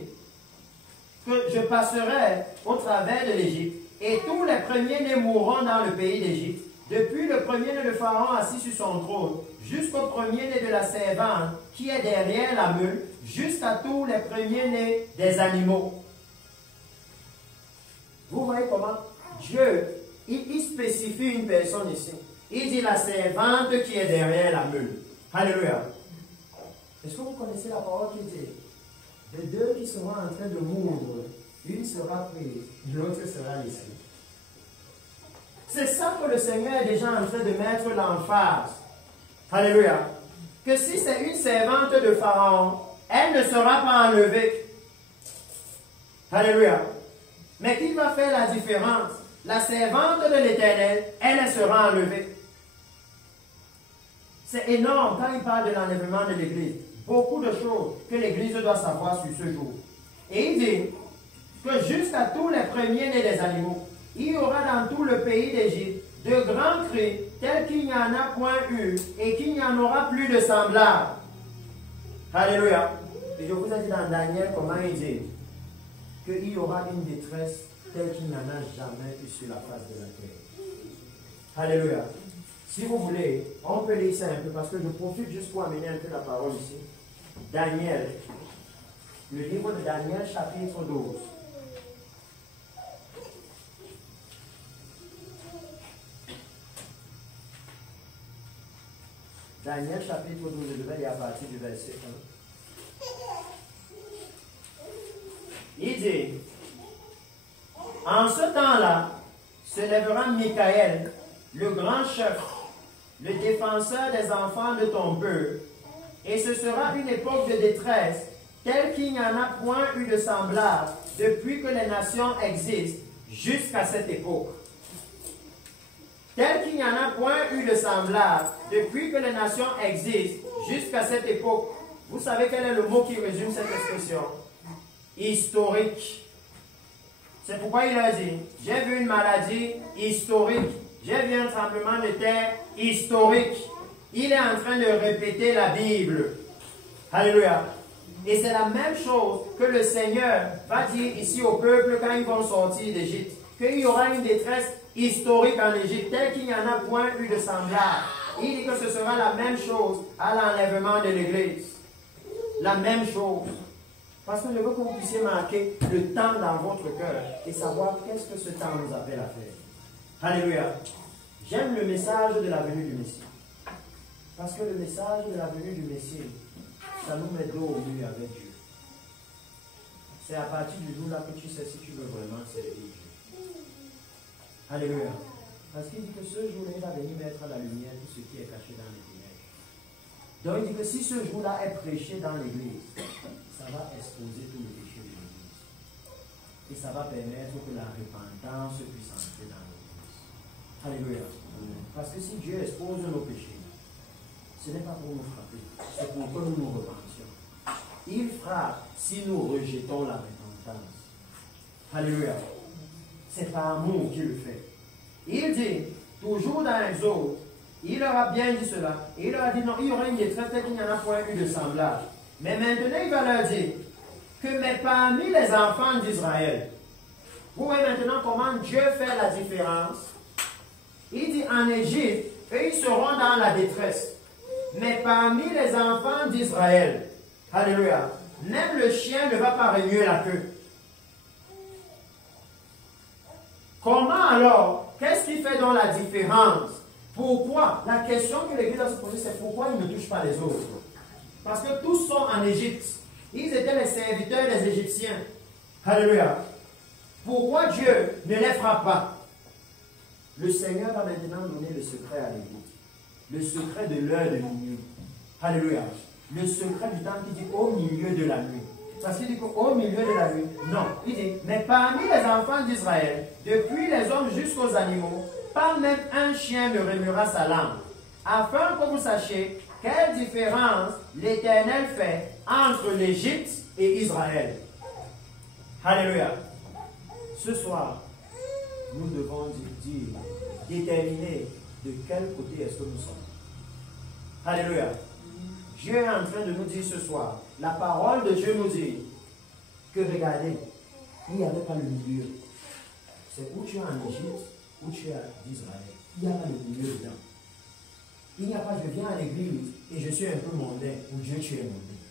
que je passerai au travers de l'Égypte et tous les premiers-nés mourront dans le pays d'Égypte, depuis le premier-né de Pharaon assis sur son trône, jusqu'au premier-né de la servante qui est derrière la meule, jusqu'à tous les premiers-nés des animaux. Vous voyez comment Dieu, il spécifie une personne ici. Il dit la servante qui est derrière la meule. Alléluia. Est-ce que vous connaissez la parole qui dit les deux qui seront en train de moudre, une sera prise, l'autre sera laissée. C'est ça que le Seigneur est déjà en train de mettre l'emphase. Alléluia. Que si c'est une servante de Pharaon, elle ne sera pas enlevée. Alléluia. Mais qui va faire la différence? La servante de l'Éternel, elle sera enlevée. C'est énorme quand il parle de l'enlèvement de l'Église. Beaucoup de choses que l'Église doit savoir sur ce jour. Et il dit que jusqu'à tous les premiers-nés des animaux, il y aura dans tout le pays d'Égypte de grands cris tels qu'il n'y en a point eu et qu'il n'y en aura plus de semblables. Alléluia. Et je vous ai dit dans Daniel comment il dit qu'il y aura une détresse telle qu'il n'y en a jamais eu sur la face de la terre. Alléluia. Si vous voulez, on peut lire ça un peu parce que je profite juste pour amener un peu la parole ici. Daniel, le livre de Daniel, chapitre 12. Daniel, chapitre 12, je vais lire à partir du verset 1. Il dit, En ce temps-là, se lèvera Michael, le grand chef, le défenseur des enfants de ton peuple, et ce sera une époque de détresse, telle qu'il n'y en a point eu de semblable depuis que les nations existent jusqu'à cette époque. Tel qu'il n'y en a point eu de semblable depuis que les nations existent jusqu'à cette époque. Vous savez quel est le mot qui résume cette expression? Historique. C'est pourquoi il a dit, j'ai vu une maladie historique, j'ai vu un tremblement de terre historique. Il est en train de répéter la Bible. Alléluia. Et c'est la même chose que le Seigneur va dire ici au peuple quand ils vont sortir d'Égypte. Qu'il y aura une détresse historique en Égypte, telle qu'il n'y en a point eu de semblable. Il dit que ce sera la même chose à l'enlèvement de l'Église. La même chose. Parce que je veux que vous puissiez marquer le temps dans votre cœur et savoir qu'est-ce que ce temps nous appelle à faire. Alléluia. J'aime le message de la venue du Messie. Parce que le message de la venue du Messie, ça nous met dos au mur avec Dieu. C'est à partir du jour là que tu sais si tu veux vraiment servir Dieu. Alléluia. Parce qu'il dit que ce jour-là, il va venir mettre à la lumière tout ce qui est caché dans les ténèbres. Donc il dit que si ce jour-là est prêché dans l'église, ça va exposer tous les péchés de l'église. Et ça va permettre que la repentance puisse entrer dans l'église. Alléluia. Parce que si Dieu expose nos péchés, ce n'est pas pour nous frapper, c'est pour que nous nous repentions. Il frappe si nous rejetons la repentance. Alléluia. C'est par amour qu'il le fait. Il dit, toujours dans Exode, il leur a bien dit cela. Et il leur a dit, non, il y aura une détresse qu'il n'y en a point eu de semblable. Mais maintenant, il va leur dire que mais parmi les enfants d'Israël, vous voyez maintenant comment Dieu fait la différence. Il dit, en Égypte, eux, ils seront dans la détresse. Mais parmi les enfants d'Israël, alléluia, même le chien ne va pas remuer la queue. Comment alors? Qu'est-ce qui fait dans la différence? Pourquoi? La question que l'Église a se poser, c'est pourquoi ils ne touchent pas les autres? Parce que tous sont en Égypte. Ils étaient les serviteurs des Égyptiens. Alléluia. Pourquoi Dieu ne les frappe pas? Le Seigneur va maintenant donner le secret à l'Église. Le secret de l'heure de minuit. Alléluia. Le secret du temps qui dit au milieu de la nuit. Parce qu'il dit qu'au milieu de la nuit, non. Il dit, mais parmi les enfants d'Israël, depuis les hommes jusqu'aux animaux, pas même un chien ne remuera sa langue. Afin que vous sachiez quelle différence l'Éternel fait entre l'Égypte et Israël. Alléluia. Ce soir, nous devons déterminer de quel côté est-ce que nous sommes. Alléluia. Dieu est en train de nous dire ce soir, la parole de Dieu nous dit que regardez, il n'y avait pas le milieu. C'est où tu es en Égypte, où tu es d'Israël. Il n'y a pas le milieu dedans. Il n'y a pas, je viens à l'église et je suis un peu mondain, ou Dieu tu es mondain.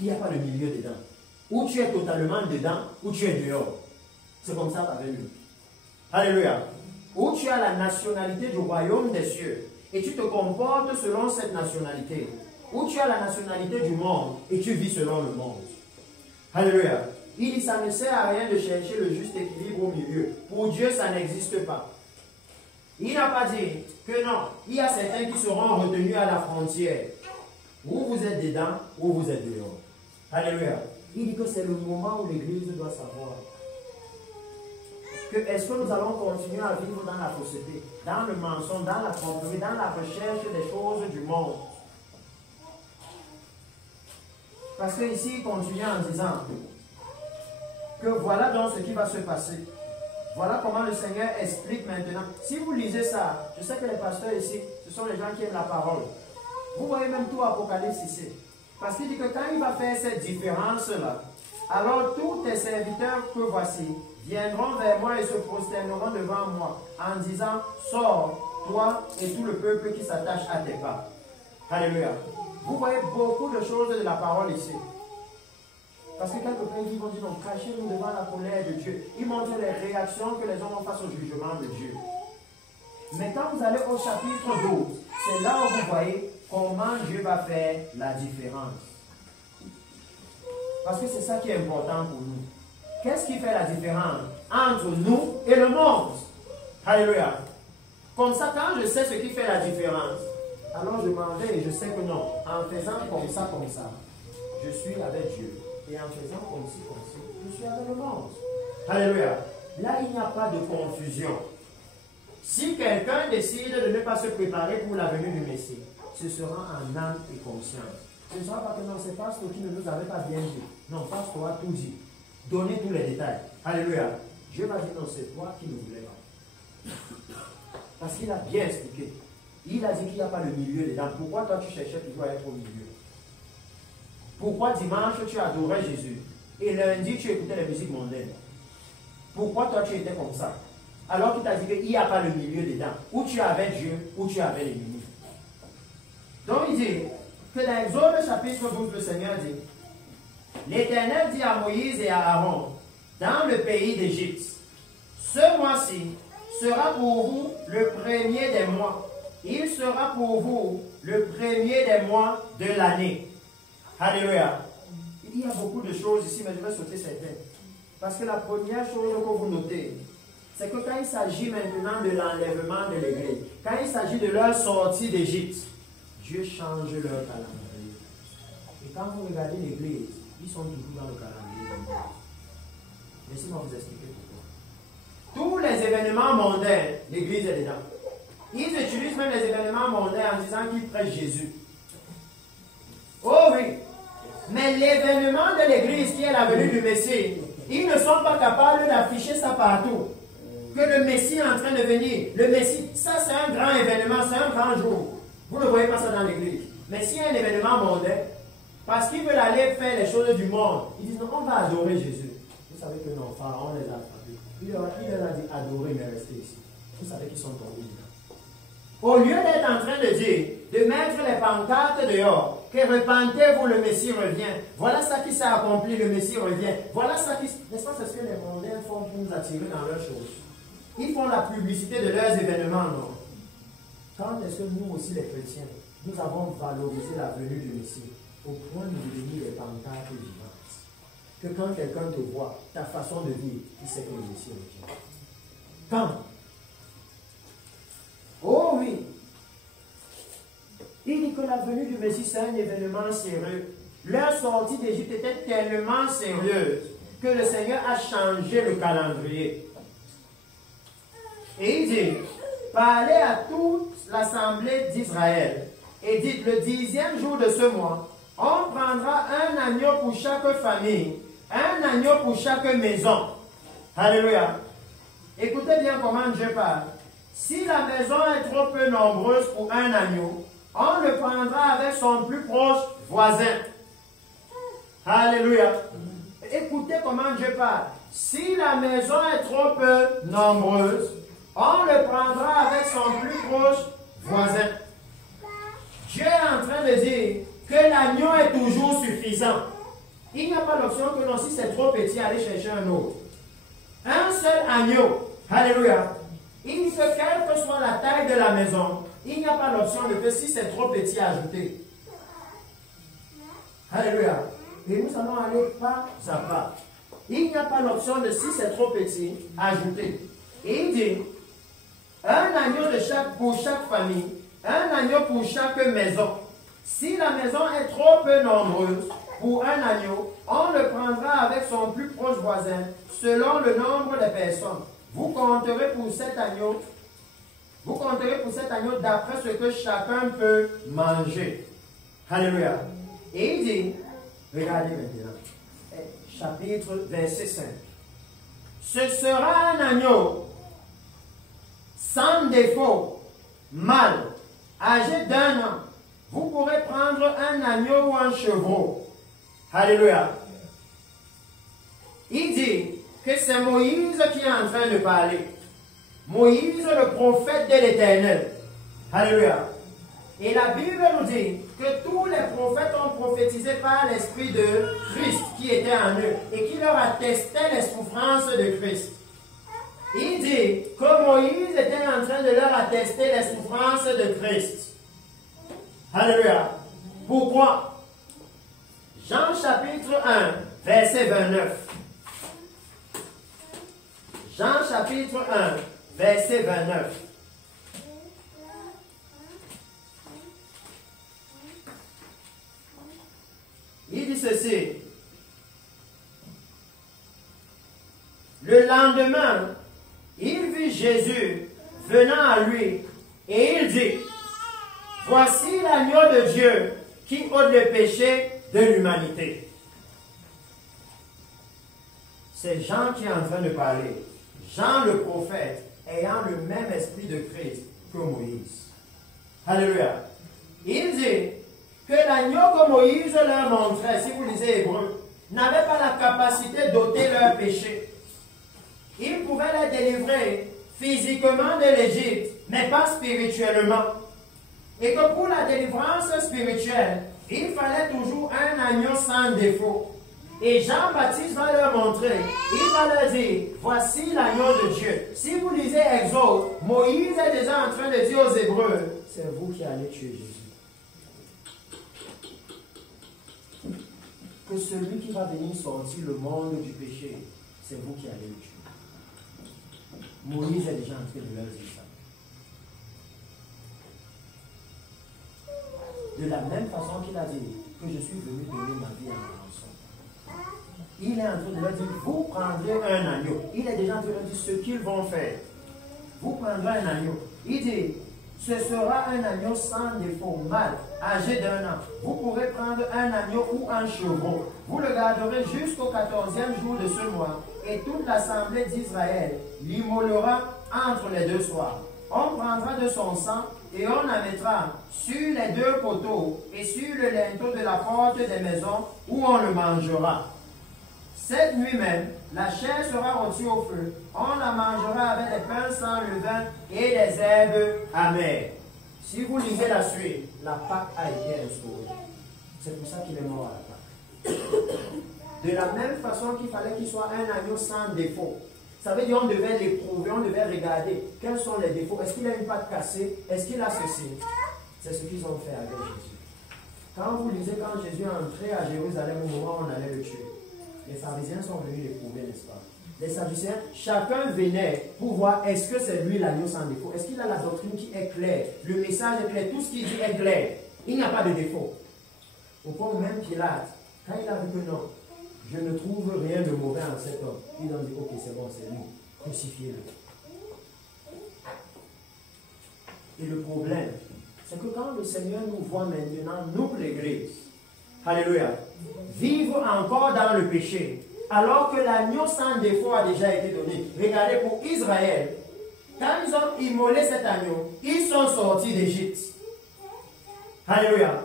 Il n'y a pas le milieu dedans. Ou tu es totalement dedans, ou tu es dehors. C'est comme ça avec lui. Alléluia. Ou tu as la nationalité du royaume des cieux et tu te comportes selon cette nationalité. Ou tu as la nationalité du monde et tu vis selon le monde. Alléluia. Il dit, ça ne sert à rien de chercher le juste équilibre au milieu. Pour Dieu, ça n'existe pas. Il n'a pas dit que non, il y a certains qui seront retenus à la frontière. Ou vous êtes dedans, ou vous êtes dehors. Alléluia. Il dit que c'est le moment où l'Église doit savoir que est-ce que nous allons continuer à vivre dans la fausseté, dans le mensonge, dans la tromperie, dans la recherche des choses du monde. Parce que ici, il continue en disant que voilà donc ce qui va se passer. Voilà comment le Seigneur explique maintenant. Si vous lisez ça, je sais que les pasteurs ici, ce sont les gens qui aiment la parole. Vous voyez même tout Apocalypse ici. Parce qu'il dit que quand il va faire cette différence-là, alors tous tes serviteurs que voici viendront vers moi et se prosterneront devant moi en disant, sors, toi et tout le peuple qui s'attache à tes pas. Alléluia. Vous voyez beaucoup de choses de la parole ici. Parce que quelques pays vont dire, non, cachez-nous devant la colère de Dieu. Ils montrent les réactions que les hommes ont face au jugement de Dieu. Mais quand vous allez au chapitre 12, c'est là où vous voyez comment Dieu va faire la différence. Parce que c'est ça qui est important pour nous. qu'est-ce qui fait la différence entre nous et le monde? Alléluia. Comme ça, quand je sais ce qui fait la différence, alors je m'en vais et je sais que non, en faisant comme ça, je suis avec Dieu. Et en faisant comme ci, je suis avec le monde. Alléluia. Là, il n'y a pas de confusion. Si quelqu'un décide de ne pas se préparer pour la venue du Messie, ce sera en âme et conscience. Ce ne sera pas que non, c'est Pasteur qui ne nous avait pas bien dit. Non, Pasteur a tout dit. Donnez tous les détails. Alléluia. Dieu va dire non, c'est toi qui ne voulais pas. Parce qu'il a bien expliqué. Il a dit qu'il n'y a pas le milieu dedans. Pourquoi toi tu cherchais toujours à être au milieu? Pourquoi dimanche tu adorais Jésus et lundi tu écoutais la musique mondaine? Pourquoi toi tu étais comme ça? Alors qu'il t'a dit qu'il n'y a pas le milieu dedans. Où tu avais Dieu, où tu avais l'ennemi. Donc il dit que dans Exode chapitre 12, le Seigneur dit, l'Éternel dit à Moïse et à Aaron, dans le pays d'Égypte, ce mois-ci sera pour vous le premier des mois. Il sera pour vous le premier des mois de l'année. Alléluia. Il y a beaucoup de choses ici, mais je vais sauter certaines. Parce que la première chose que vous notez, c'est que quand il s'agit maintenant de l'enlèvement de l'Église, quand il s'agit de leur sortie d'Égypte, Dieu change leur calendrier. Et quand vous regardez l'Église, ils sont toujours dans le calendrier de Dieu. Laissez-moi vous expliquer pourquoi. Tous les événements mondains, l'Église est dedans. Ils utilisent même les événements mondains en disant qu'ils prêchent Jésus. Oh oui. Mais l'événement de l'Église qui est la venue du Messie, ils ne sont pas capables d'afficher ça partout. Que le Messie est en train de venir. Le Messie, ça c'est un grand événement, c'est un grand jour. Vous ne voyez pas ça dans l'Église. Mais s'il y a un événement mondain, parce qu'ils veulent aller faire les choses du monde, ils disent non, on va adorer Jésus. Vous savez que non, Pharaon les a frappés. Il leur a dit adorer, mais restez ici. Vous savez qu'ils sont tombés dedans. Au lieu d'être en train de dire, de mettre les pancartes dehors, que repentez-vous, le Messie revient. Voilà ça qui s'est accompli, le Messie revient. Voilà ça qui... N'est-ce pas ce que les mondains font pour nous attirer dans leurs choses? Ils font la publicité de leurs événements, non? Quand est-ce que nous aussi, les chrétiens, nous avons valorisé la venue du Messie au point de devenir des pancartes vivantes? Que quand quelqu'un te voit, ta façon de vivre, il sait que le Messie revient. Quand? Oh oui! Il dit que la venue du Messie, c'est un événement sérieux. Leur sortie d'Égypte était tellement sérieuse que le Seigneur a changé le calendrier. Et il dit, parlez à toute l'assemblée d'Israël et dites, le 10e jour de ce mois, on prendra un agneau pour chaque famille, un agneau pour chaque maison. Alléluia. Écoutez bien comment Dieu parle. Si la maison est trop peu nombreuse pour un agneau, on le prendra avec son plus proche voisin. Alléluia. Écoutez comment Dieu parle. Si la maison est trop peu nombreuse, on le prendra avec son plus proche voisin. Dieu est en train de dire que l'agneau est toujours suffisant. Il n'y a pas l'option que non, si c'est trop petit, aller chercher un autre. Un seul agneau. Alléluia. Il dit que quelle que soit la taille de la maison, il n'y a pas l'option de que si c'est trop petit, ajouter. Alléluia. Et nous allons aller pas à pas. Il n'y a pas l'option de si c'est trop petit, ajouter. Et il dit, un agneau pour chaque famille, un agneau pour chaque maison. Si la maison est trop peu nombreuse, pour un agneau, on le prendra avec son plus proche voisin, selon le nombre de personnes. Vous compterez pour cet agneau d'après ce que chacun peut manger. Alléluia. Et il dit, regardez maintenant, chapitre verset 5. Ce sera un agneau sans défaut, mâle, âgé d'1 an. Vous pourrez prendre un agneau ou un chevreau. Alléluia. Il dit que c'est Moïse qui est en train de parler. Moïse, le prophète de l'Éternel. Alléluia. Et la Bible nous dit que tous les prophètes ont prophétisé par l'Esprit de Christ qui était en eux et qui leur attestait les souffrances de Christ. Il dit que Moïse était en train de leur attester les souffrances de Christ. Alléluia. Pourquoi? Jean chapitre 1, verset 29. Jean chapitre 1, verset 29. Il dit ceci. Le lendemain, il vit Jésus venant à lui et il dit, voici l'agneau de Dieu qui ôte le péché de l'humanité. C'est Jean qui est en train de parler. Jean le prophète, ayant le même esprit de Christ que Moïse. Alléluia. Il dit que l'agneau que Moïse leur montrait, si vous lisez Hébreu, n'avait pas la capacité d'ôter leur péché. Il pouvait les délivrer physiquement de l'Égypte, mais pas spirituellement. Et que pour la délivrance spirituelle, il fallait toujours un agneau sans défaut. Et Jean-Baptiste va leur montrer, il va leur dire, voici l'agneau de Dieu. Si vous lisez Exode, Moïse est déjà en train de dire aux Hébreux, c'est vous qui allez tuer Jésus. Que celui qui va venir sortir le monde du péché, c'est vous qui allez le tuer. Moïse est déjà en train de leur dire ça. De la même façon qu'il a dit que je suis venu donner ma vie à la rançon. Il est en train de leur dire, vous prendrez un agneau. Il est déjà en train de leur dire ce qu'ils vont faire. Vous prendrez un agneau. Il dit, ce sera un agneau sans défaut, mâle, âgé d'1 an. Vous pourrez prendre un agneau ou un chevreau. Vous le garderez jusqu'au 14e jour de ce mois. Et toute l'assemblée d'Israël l'immolera entre les deux soirs. On prendra de son sang et on la mettra sur les 2 poteaux et sur le linteau de la porte des maisons où on le mangera. Cette nuit même, la chair sera rôtie au feu. On la mangera avec des pains sans levain et des herbes amères. Si vous lisez la suite, la Pâque a été instaurée. C'est pour ça qu'il est mort à la Pâque. De la même façon qu'il fallait qu'il soit un agneau sans défaut. Ça veut dire qu'on devait l'éprouver, on devait regarder quels sont les défauts. Est-ce qu'il a une patte cassée? Est-ce qu'il a ceci? C'est ce qu'ils ont fait avec Jésus. Quand vous lisez, quand Jésus est entré à Jérusalem au moment où on allait le tuer, les pharisiens sont venus l'éprouver, n'est-ce pas? Les sadducéens, chacun venait pour voir est-ce que c'est lui l'agneau sans défaut. Est-ce qu'il a la doctrine qui est claire? Le message est clair, tout ce qu'il dit est clair. Il n'y a pas de défaut. Au point où même Pilate, quand il a vu que non, je ne trouve rien de mauvais en cet homme, il a dit, ok, c'est bon, c'est lui, crucifiez-le. Et le problème, c'est que quand le Seigneur nous voit maintenant, nous l'Église, alléluia, vivre encore dans le péché, alors que l'agneau sans défaut a déjà été donné. Regardez, pour Israël, quand ils ont immolé cet agneau, ils sont sortis d'Égypte. Alléluia.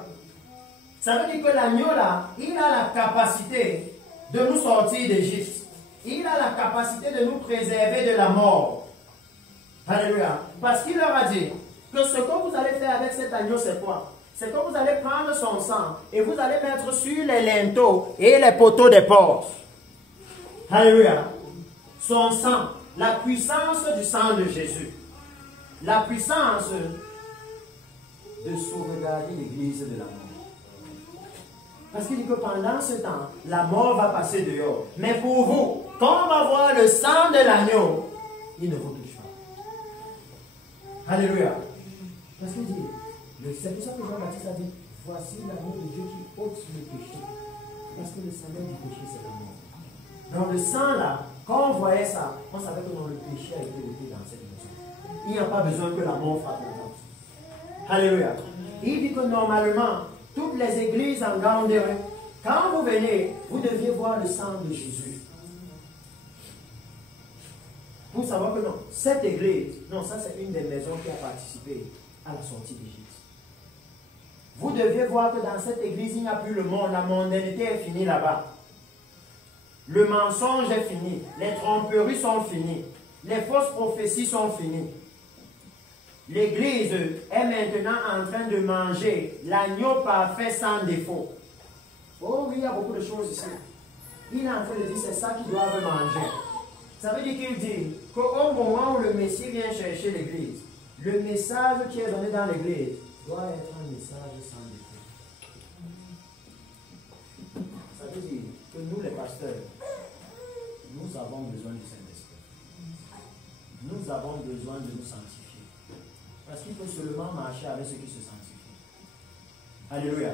Ça veut dire que l'agneau là, il a la capacité de nous sortir d'Égypte. Il a la capacité de nous préserver de la mort. Alléluia. Parce qu'il leur a dit que ce que vous allez faire avec cet agneau, c'est quoi? C'est que vous allez prendre son sang et vous allez mettre sur les linteaux et les poteaux des portes. Alléluia. Son sang, la puissance du sang de Jésus. La puissance de sauvegarder l'Église de la mort. Parce qu'il dit que pendant ce temps, la mort va passer dehors. Mais pour vous, quand on va voir le sang de l'agneau, il ne vous touche pas. Alléluia. Parce qu'il dit, c'est pour ça que Jean-Baptiste a dit, voici l'agneau de Dieu qui ôte le péché. Parce que le salaire du péché, c'est la mort. Donc le sang là, quand on voyait ça, on savait que non, le péché a été ôté dans cette maison. Il n'y a pas besoin que la mort frappe la porte. Alléluia. Il dit que normalement, toutes les églises en Gandéry, quand vous venez, vous deviez voir le sang de Jésus. Pour savoir que non, cette église, non, ça c'est une des maisons qui a participé à la sortie d'Égypte. Vous deviez voir que dans cette église, il n'y a plus le monde, la mondanité est finie là-bas. Le mensonge est fini, les tromperies sont finies, les fausses prophéties sont finies. L'église est maintenant en train de manger l'agneau parfait sans défaut. Oh oui, il y a beaucoup de choses ici. Il est en train de dire c'est ça qu'ils doivent manger. Ça veut dire qu'il dit qu'au moment où le Messie vient chercher l'église, le message qui est donné dans l'église doit être un message sans défaut. Ça veut dire que nous les pasteurs, nous avons besoin du Saint-Esprit. nous avons besoin de nous sanctifier. Parce qu'il faut seulement marcher avec ceux qui se sanctifient. Alléluia.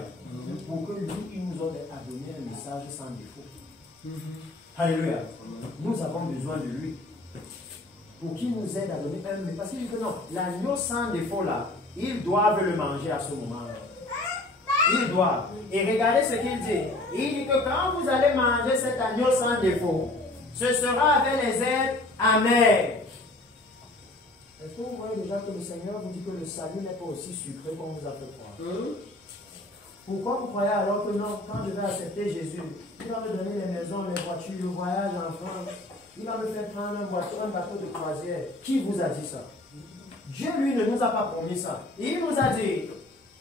Pour que lui, il nous a donné un message sans défaut. Alléluia. Nous avons besoin de lui. Pour qu'il nous aide à donner un message. Parce qu'il dit que non, l'agneau sans défaut là, ils doivent le manger à ce moment-là. Ils doivent. Et regardez ce qu'il dit. Il dit que quand vous allez manger cet agneau sans défaut, ce sera avec les herbes amères. Est-ce que vous voyez déjà que le Seigneur vous dit que le salut n'est pas aussi sucré qu'on vous a fait croire? Pourquoi vous croyez alors que non, quand je vais accepter Jésus, il va me donner les maisons, les voitures, le voyage en France, il va me faire prendre un bateau de croisière? Qui vous a dit ça? Dieu, lui, ne nous a pas promis ça. Il nous a dit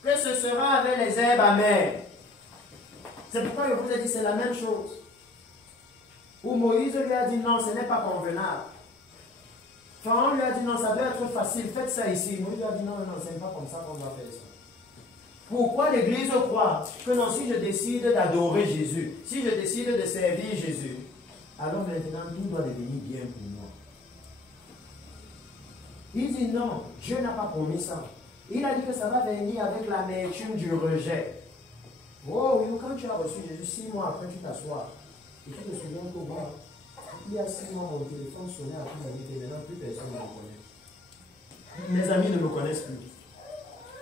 que ce sera avec les herbes amères. C'est pourquoi je vous ai dit c'est la même chose. Où Moïse lui a dit non, ce n'est pas convenable. Pharaon lui a dit non, ça doit être facile, faites ça ici. Moïse lui a dit non, non, ce n'est pas comme ça qu'on va faire ça. Pourquoi l'Église croit que non, si je décide d'adorer Jésus, si je décide de servir Jésus, alors maintenant tout doit devenir bien pour moi? Il dit non, Dieu n'a pas promis ça. Il a dit que ça va venir avec l'amertume du rejet. Oh oui, quand tu as reçu Jésus, 6 mois après, tu t'assois. Et tu te souviens que moi, il y a 6 mois, mon téléphone sonnait à plus d'amis, maintenant plus personne ne me connaît. Mes amis ne me connaissent plus.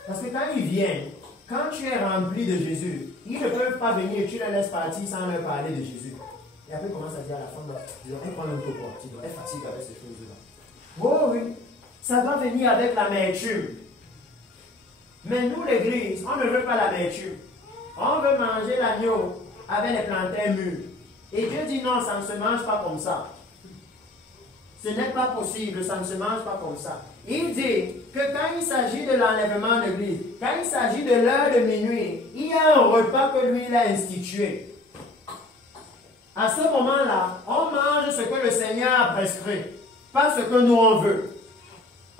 Parce que quand ils viennent, quand tu es rempli de Jésus, ils ne peuvent pas venir et tu les laisses partir sans leur parler de Jésus. Et après, ils commencent à dire à la femme, ils doivent prendre un peu quoi, tu dois être fatigué avec ces choses-là. Oh oui, ça doit venir avec l'amertume. Mais nous, l'Église, on ne veut pas l'amertume. On veut manger l'agneau avec les plantains mûrs. Et Dieu dit non, ça ne se mange pas comme ça. Ce n'est pas possible, ça ne se mange pas comme ça. Il dit que quand il s'agit de l'enlèvement de l'Église, quand il s'agit de l'heure de minuit, il y a un repas que lui il a institué. À ce moment-là, on mange ce que le Seigneur a prescrit, pas ce que nous on veut.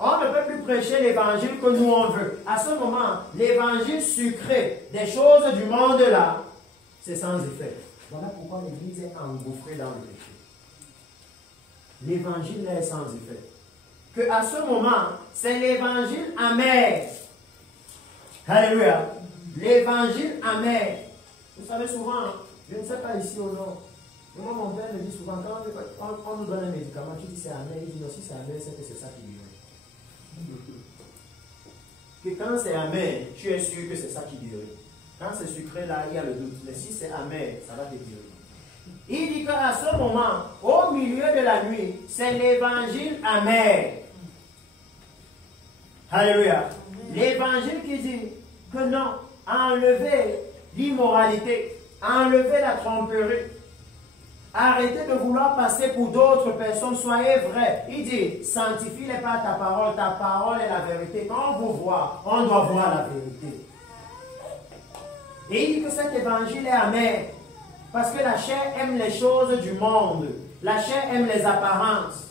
On ne peut plus prêcher l'évangile que nous on veut. À ce moment, l'évangile sucré des choses du monde là, c'est sans effet. Voilà pourquoi l'Église est engouffrée dans le péché. L'évangile est sans effet. Que à ce moment, c'est l'évangile amer. Alléluia. L'évangile amer. Vous savez souvent, je ne sais pas ici au nord, mais moi mon père me dit souvent, quand on nous donne un médicament, tu dis c'est amer, il dit non, si c'est amer, c'est que c'est ça qui guérit. Que quand c'est amer, tu es sûr que c'est ça qui guérit. Quand c'est sucré là, il y a le doute. Mais si c'est amer, ça va te guérir. Il dit qu'à ce moment, au milieu de la nuit, c'est l'évangile amer. Alléluia. L'évangile qui dit que non, enlevez l'immoralité, enlevez la tromperie, arrêtez de vouloir passer pour d'autres personnes, soyez vrais. Il dit, sanctifie-les par ta parole est la vérité. Quand on vous voit, on doit voir la vérité. Et il dit que cet évangile est amer. Parce que la chair aime les choses du monde. La chair aime les apparences.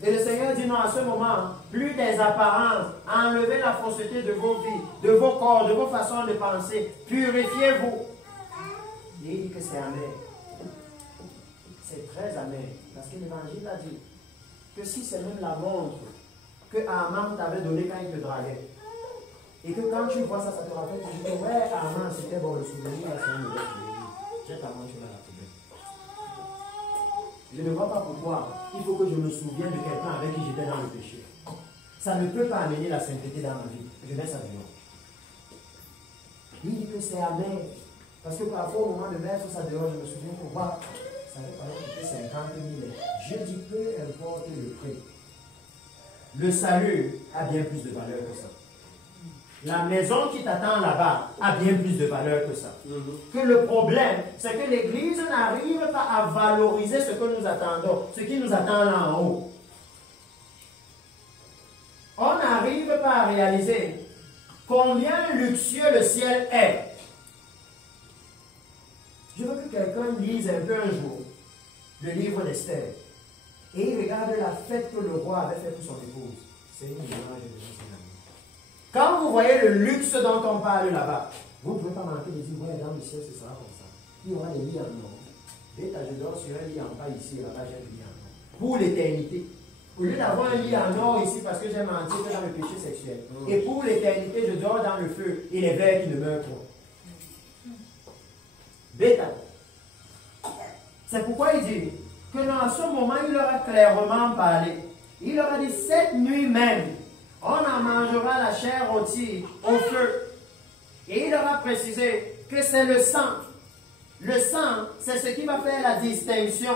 Et le Seigneur dit non, à ce moment, plus des apparences. Enlevez la fausseté de vos vies, de vos corps, de vos façons de penser. Purifiez-vous. Et il dit que c'est amer. C'est très amer. Parce que l'évangile a dit que si c'est même la montre que Aman t'avait donnée quand il te draguait, et que quand tu vois ça, ça te rappelle, tu dis ouais, Aman, c'était bon, le souvenir, c'est un mauvais souvenir. Jette ta main sur la poubelle. Je ne vois pas pourquoi il faut que je me souvienne de quelqu'un avec qui j'étais dans le péché. Ça ne peut pas amener la sainteté dans ma vie. Je laisse ça dehors. Il dit que c'est amer. Parce que parfois, au moment de mettre ça dehors, je me souviens que wow, ça avait pas coûté 50 000. Je dis peu importe le prix. Le salut a bien plus de valeur que ça. La maison qui t'attend là-bas a bien plus de valeur que ça. Que le problème, c'est que l'Église n'arrive pas à valoriser ce que nous attendons, ce qui nous attend là en haut. On n'arrive pas à réaliser combien luxueux le ciel est. Je veux que quelqu'un lise un peu un jour le livre d'Esther et il regarde la fête que le roi avait faite pour son épouse. C'est une image de Jésus. Quand vous voyez le luxe dont on parle là-bas, vous ne pouvez pas manquer de dire, ouais, dans le ciel, ce sera comme ça. Il y aura des lits en or. Dès que je dors sur un lit en bas ici, là-bas, j'ai un lit en or. Pour l'éternité. Au lieu d'avoir un lit en or ici parce que j'ai menti dans le péché sexuel. Et pour l'éternité, je dors dans le feu et les vers qui ne meurent point. Bêta. C'est pourquoi il dit que dans ce moment, il leur a clairement parlé. Il leur a dit, cette nuit même, on en mangera la chair rôtie au feu. Et il leur a précisé que c'est le sang. Le sang, c'est ce qui va faire la distinction.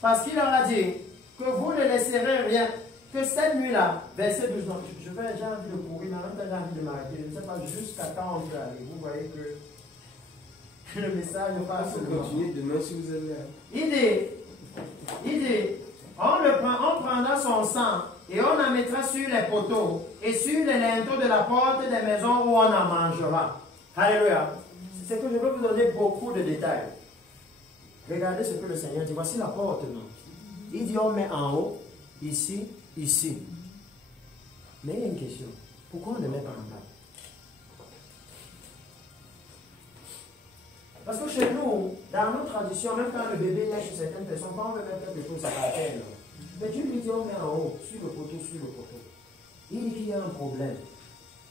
Parce qu'il leur a dit que vous ne laisserez rien. Que cette nuit-là, verset 12, donc je vais déjà envie de courir, mais en même temps j'ai envie de m'arrêter. Je ne sais pas jusqu'à quand on peut aller. Vous voyez que le message ne passe pas. Continuez demain si vous êtes là. Il dit, on prendra son sang et on en mettra sur les poteaux et sur les linteaux de la porte des maisons où on en mangera. Alléluia. C'est que je veux vous donner beaucoup de détails. Regardez ce que le Seigneur dit. Voici la porte. Non? Il dit on met en haut, ici, ici. Mais il y a une question. Pourquoi on ne met pas en bas? Parce que chez nous, dans nos traditions, même quand le bébé naît chez certaines personnes, quand on veut mettre quelque chose, ça va à terre. Mais Dieu lui dit on met en haut, sur le poteau, sur le poteau. Il dit qu'il y a un problème.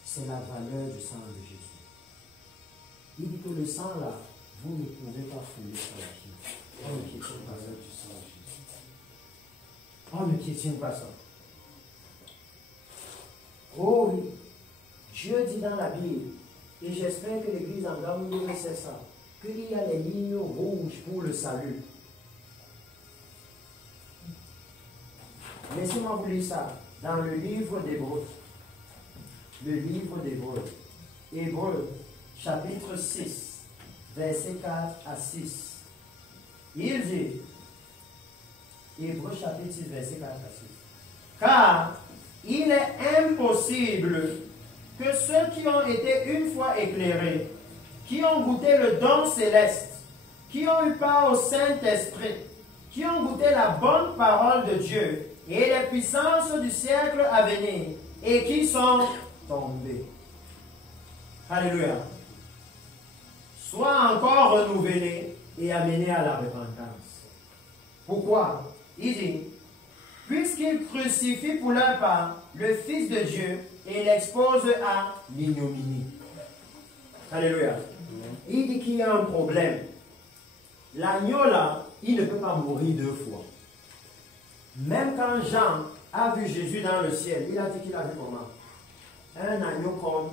C'est la valeur du sang de Jésus. Il dit que le sang là, vous ne pouvez pas fouler sur la pied. On ne piétine pas ça du sang de Jésus. On ne piétine pas ça. Oh oui, Dieu dit dans la Bible, et j'espère que l'église en Gambie sait ça, qu'il y a les lignes rouges pour le salut. Laissez-moi vous lire ça dans le livre d'Hébreux. Le livre d'Hébreux. Hébreux, chapitre 6, versets 4 à 6. Il dit, Hébreux, chapitre 6, verset 4 à 6. Car il est impossible que ceux qui ont été une fois éclairés, qui ont goûté le don céleste, qui ont eu part au Saint-Esprit, qui ont goûté la bonne parole de Dieu et les puissances du siècle à venir, et qui sont tombés. Alléluia. Soient encore renouvelés et amenés à la repentance. Pourquoi? Il dit, puisqu'ils crucifient pour leur part le Fils de Dieu et l'exposent à l'ignominie. Alléluia. Il dit qu'il y a un problème. L'agneau là, il ne peut pas mourir deux fois. Même quand Jean a vu Jésus dans le ciel, il a dit qu'il a vu comment? Un agneau comme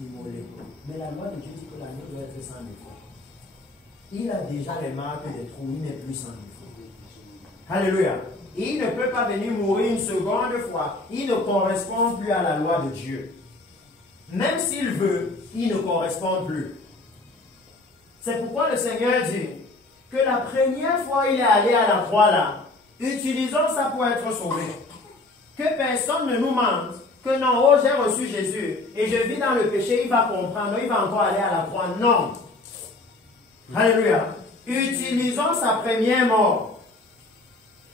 immolé. Mais la loi de Dieu dit que l'agneau doit être sans défaut. Il a déjà les marques des trous, il n'est plus sans défaut. Alléluia. Il ne peut pas venir mourir une seconde fois. Il ne correspond plus à la loi de Dieu. Même s'il veut, il ne correspond plus. C'est pourquoi le Seigneur dit que la première fois il est allé à la croix là, utilisons ça pour être sauvés. Que personne ne nous mente que non, oh j'ai reçu Jésus et je vis dans le péché, il va comprendre, il va encore aller à la croix. Non. Alléluia. Utilisons sa première mort.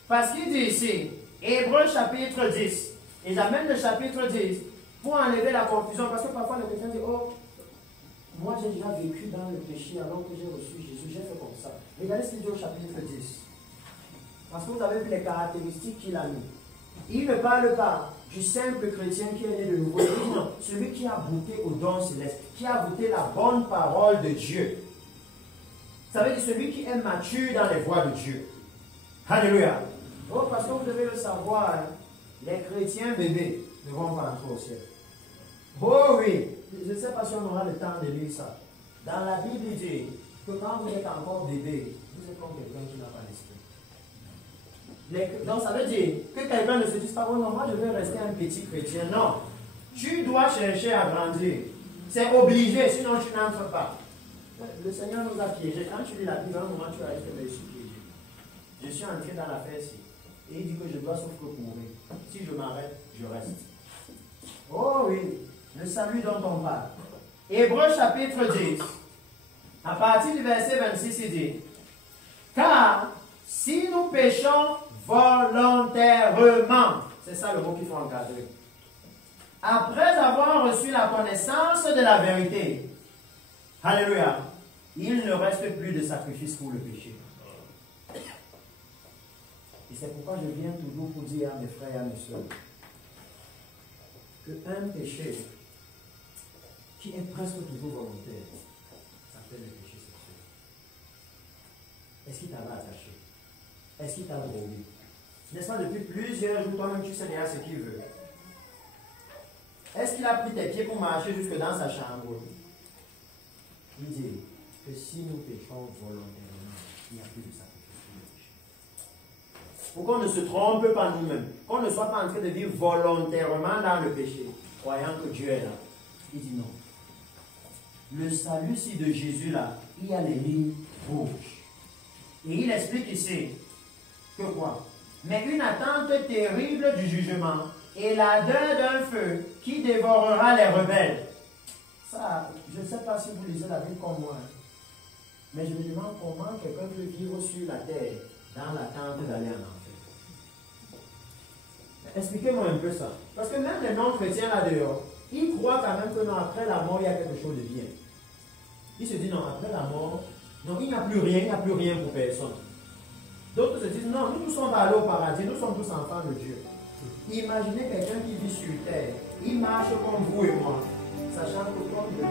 Parce qu'il dit ici, Hébreux chapitre 10, et j'amène le chapitre 10 pour enlever la confusion, parce que parfois les chrétiens disent, oh, moi j'ai déjà vécu dans le péché alors que j'ai reçu Jésus, j'ai fait comme ça. Regardez ce qu'il dit au chapitre 10. Parce que vous avez vu les caractéristiques qu'il a mis. Il ne parle pas du simple chrétien qui est né de nouveau. Il dit non, celui qui a goûté au don céleste, qui a goûté la bonne parole de Dieu. Ça veut dire celui qui est mature dans les voies de Dieu. Alléluia. Oh, parce que vous devez le savoir, hein, les chrétiens bébés ne vont pas entrer au ciel. Oh oui, je ne sais pas si on aura le temps de lire ça. Dans la Bible, il dit que quand vous êtes encore bébé, vous êtes comme quelqu'un qui n'a pas l'esprit. Donc ça veut dire que quelqu'un ne se dise pas, oh non, moi je vais rester un petit chrétien. Non, tu dois chercher à grandir. C'est obligé, sinon tu n'entres pas. Le Seigneur nous a piégés. Quand tu lis la Bible, à un moment tu vas être piégé. Je suis entré dans la fête. Et il dit que je dois sauf que courir. Si je m'arrête, je reste. Oh oui, le salut dont on parle. Hébreux chapitre 10, à partir du verset 26, il dit, car si nous péchons volontairement, c'est ça le mot qu'il faut encadrer, après avoir reçu la connaissance de la vérité, alléluia, il ne reste plus de sacrifice pour le péché. Et c'est pourquoi je viens toujours pour dire à mes frères et à mes soeurs qu'un péché qui est presque toujours volontaire s'appelle le péché sexuel. Est-ce qu'il t'avait attaché? Est-ce qu'il t'a drogué? N'est-ce pas, depuis plusieurs jours, toi-même tu sais déjà ce qu'il veut. Est-ce qu'il a pris tes pieds pour marcher jusque dans sa chambre? Il dit que si nous péchons volontairement, il n'y a plus de sacrifice pour le péché. Pour qu'on ne se trompe pas nous-mêmes, qu'on ne soit pas en train de vivre volontairement dans le péché, croyant que Dieu est là. Il dit non. Le salut-ci de Jésus là, il y a les lignes rouges. Et il explique ici que quoi? Mais une attente terrible du jugement et l'ardeur d'un feu qui dévorera les rebelles. Ça, je ne sais pas si vous lisez la Bible comme moi, mais je me demande comment quelqu'un peut vivre sur la terre dans l'attente d'aller en enfer. Expliquez-moi un peu ça. Parce que même les non-chrétiens là-dehors, ils croient quand même que non, après la mort, il y a quelque chose de bien. Ils se disent non, après la mort, non, il n'y a plus rien, il n'y a plus rien pour personne. D'autres se disent non, nous sommes allés au paradis, nous sommes tous enfants de Dieu. Imaginez quelqu'un qui vit sur terre, il marche comme vous et moi, sachant que comme de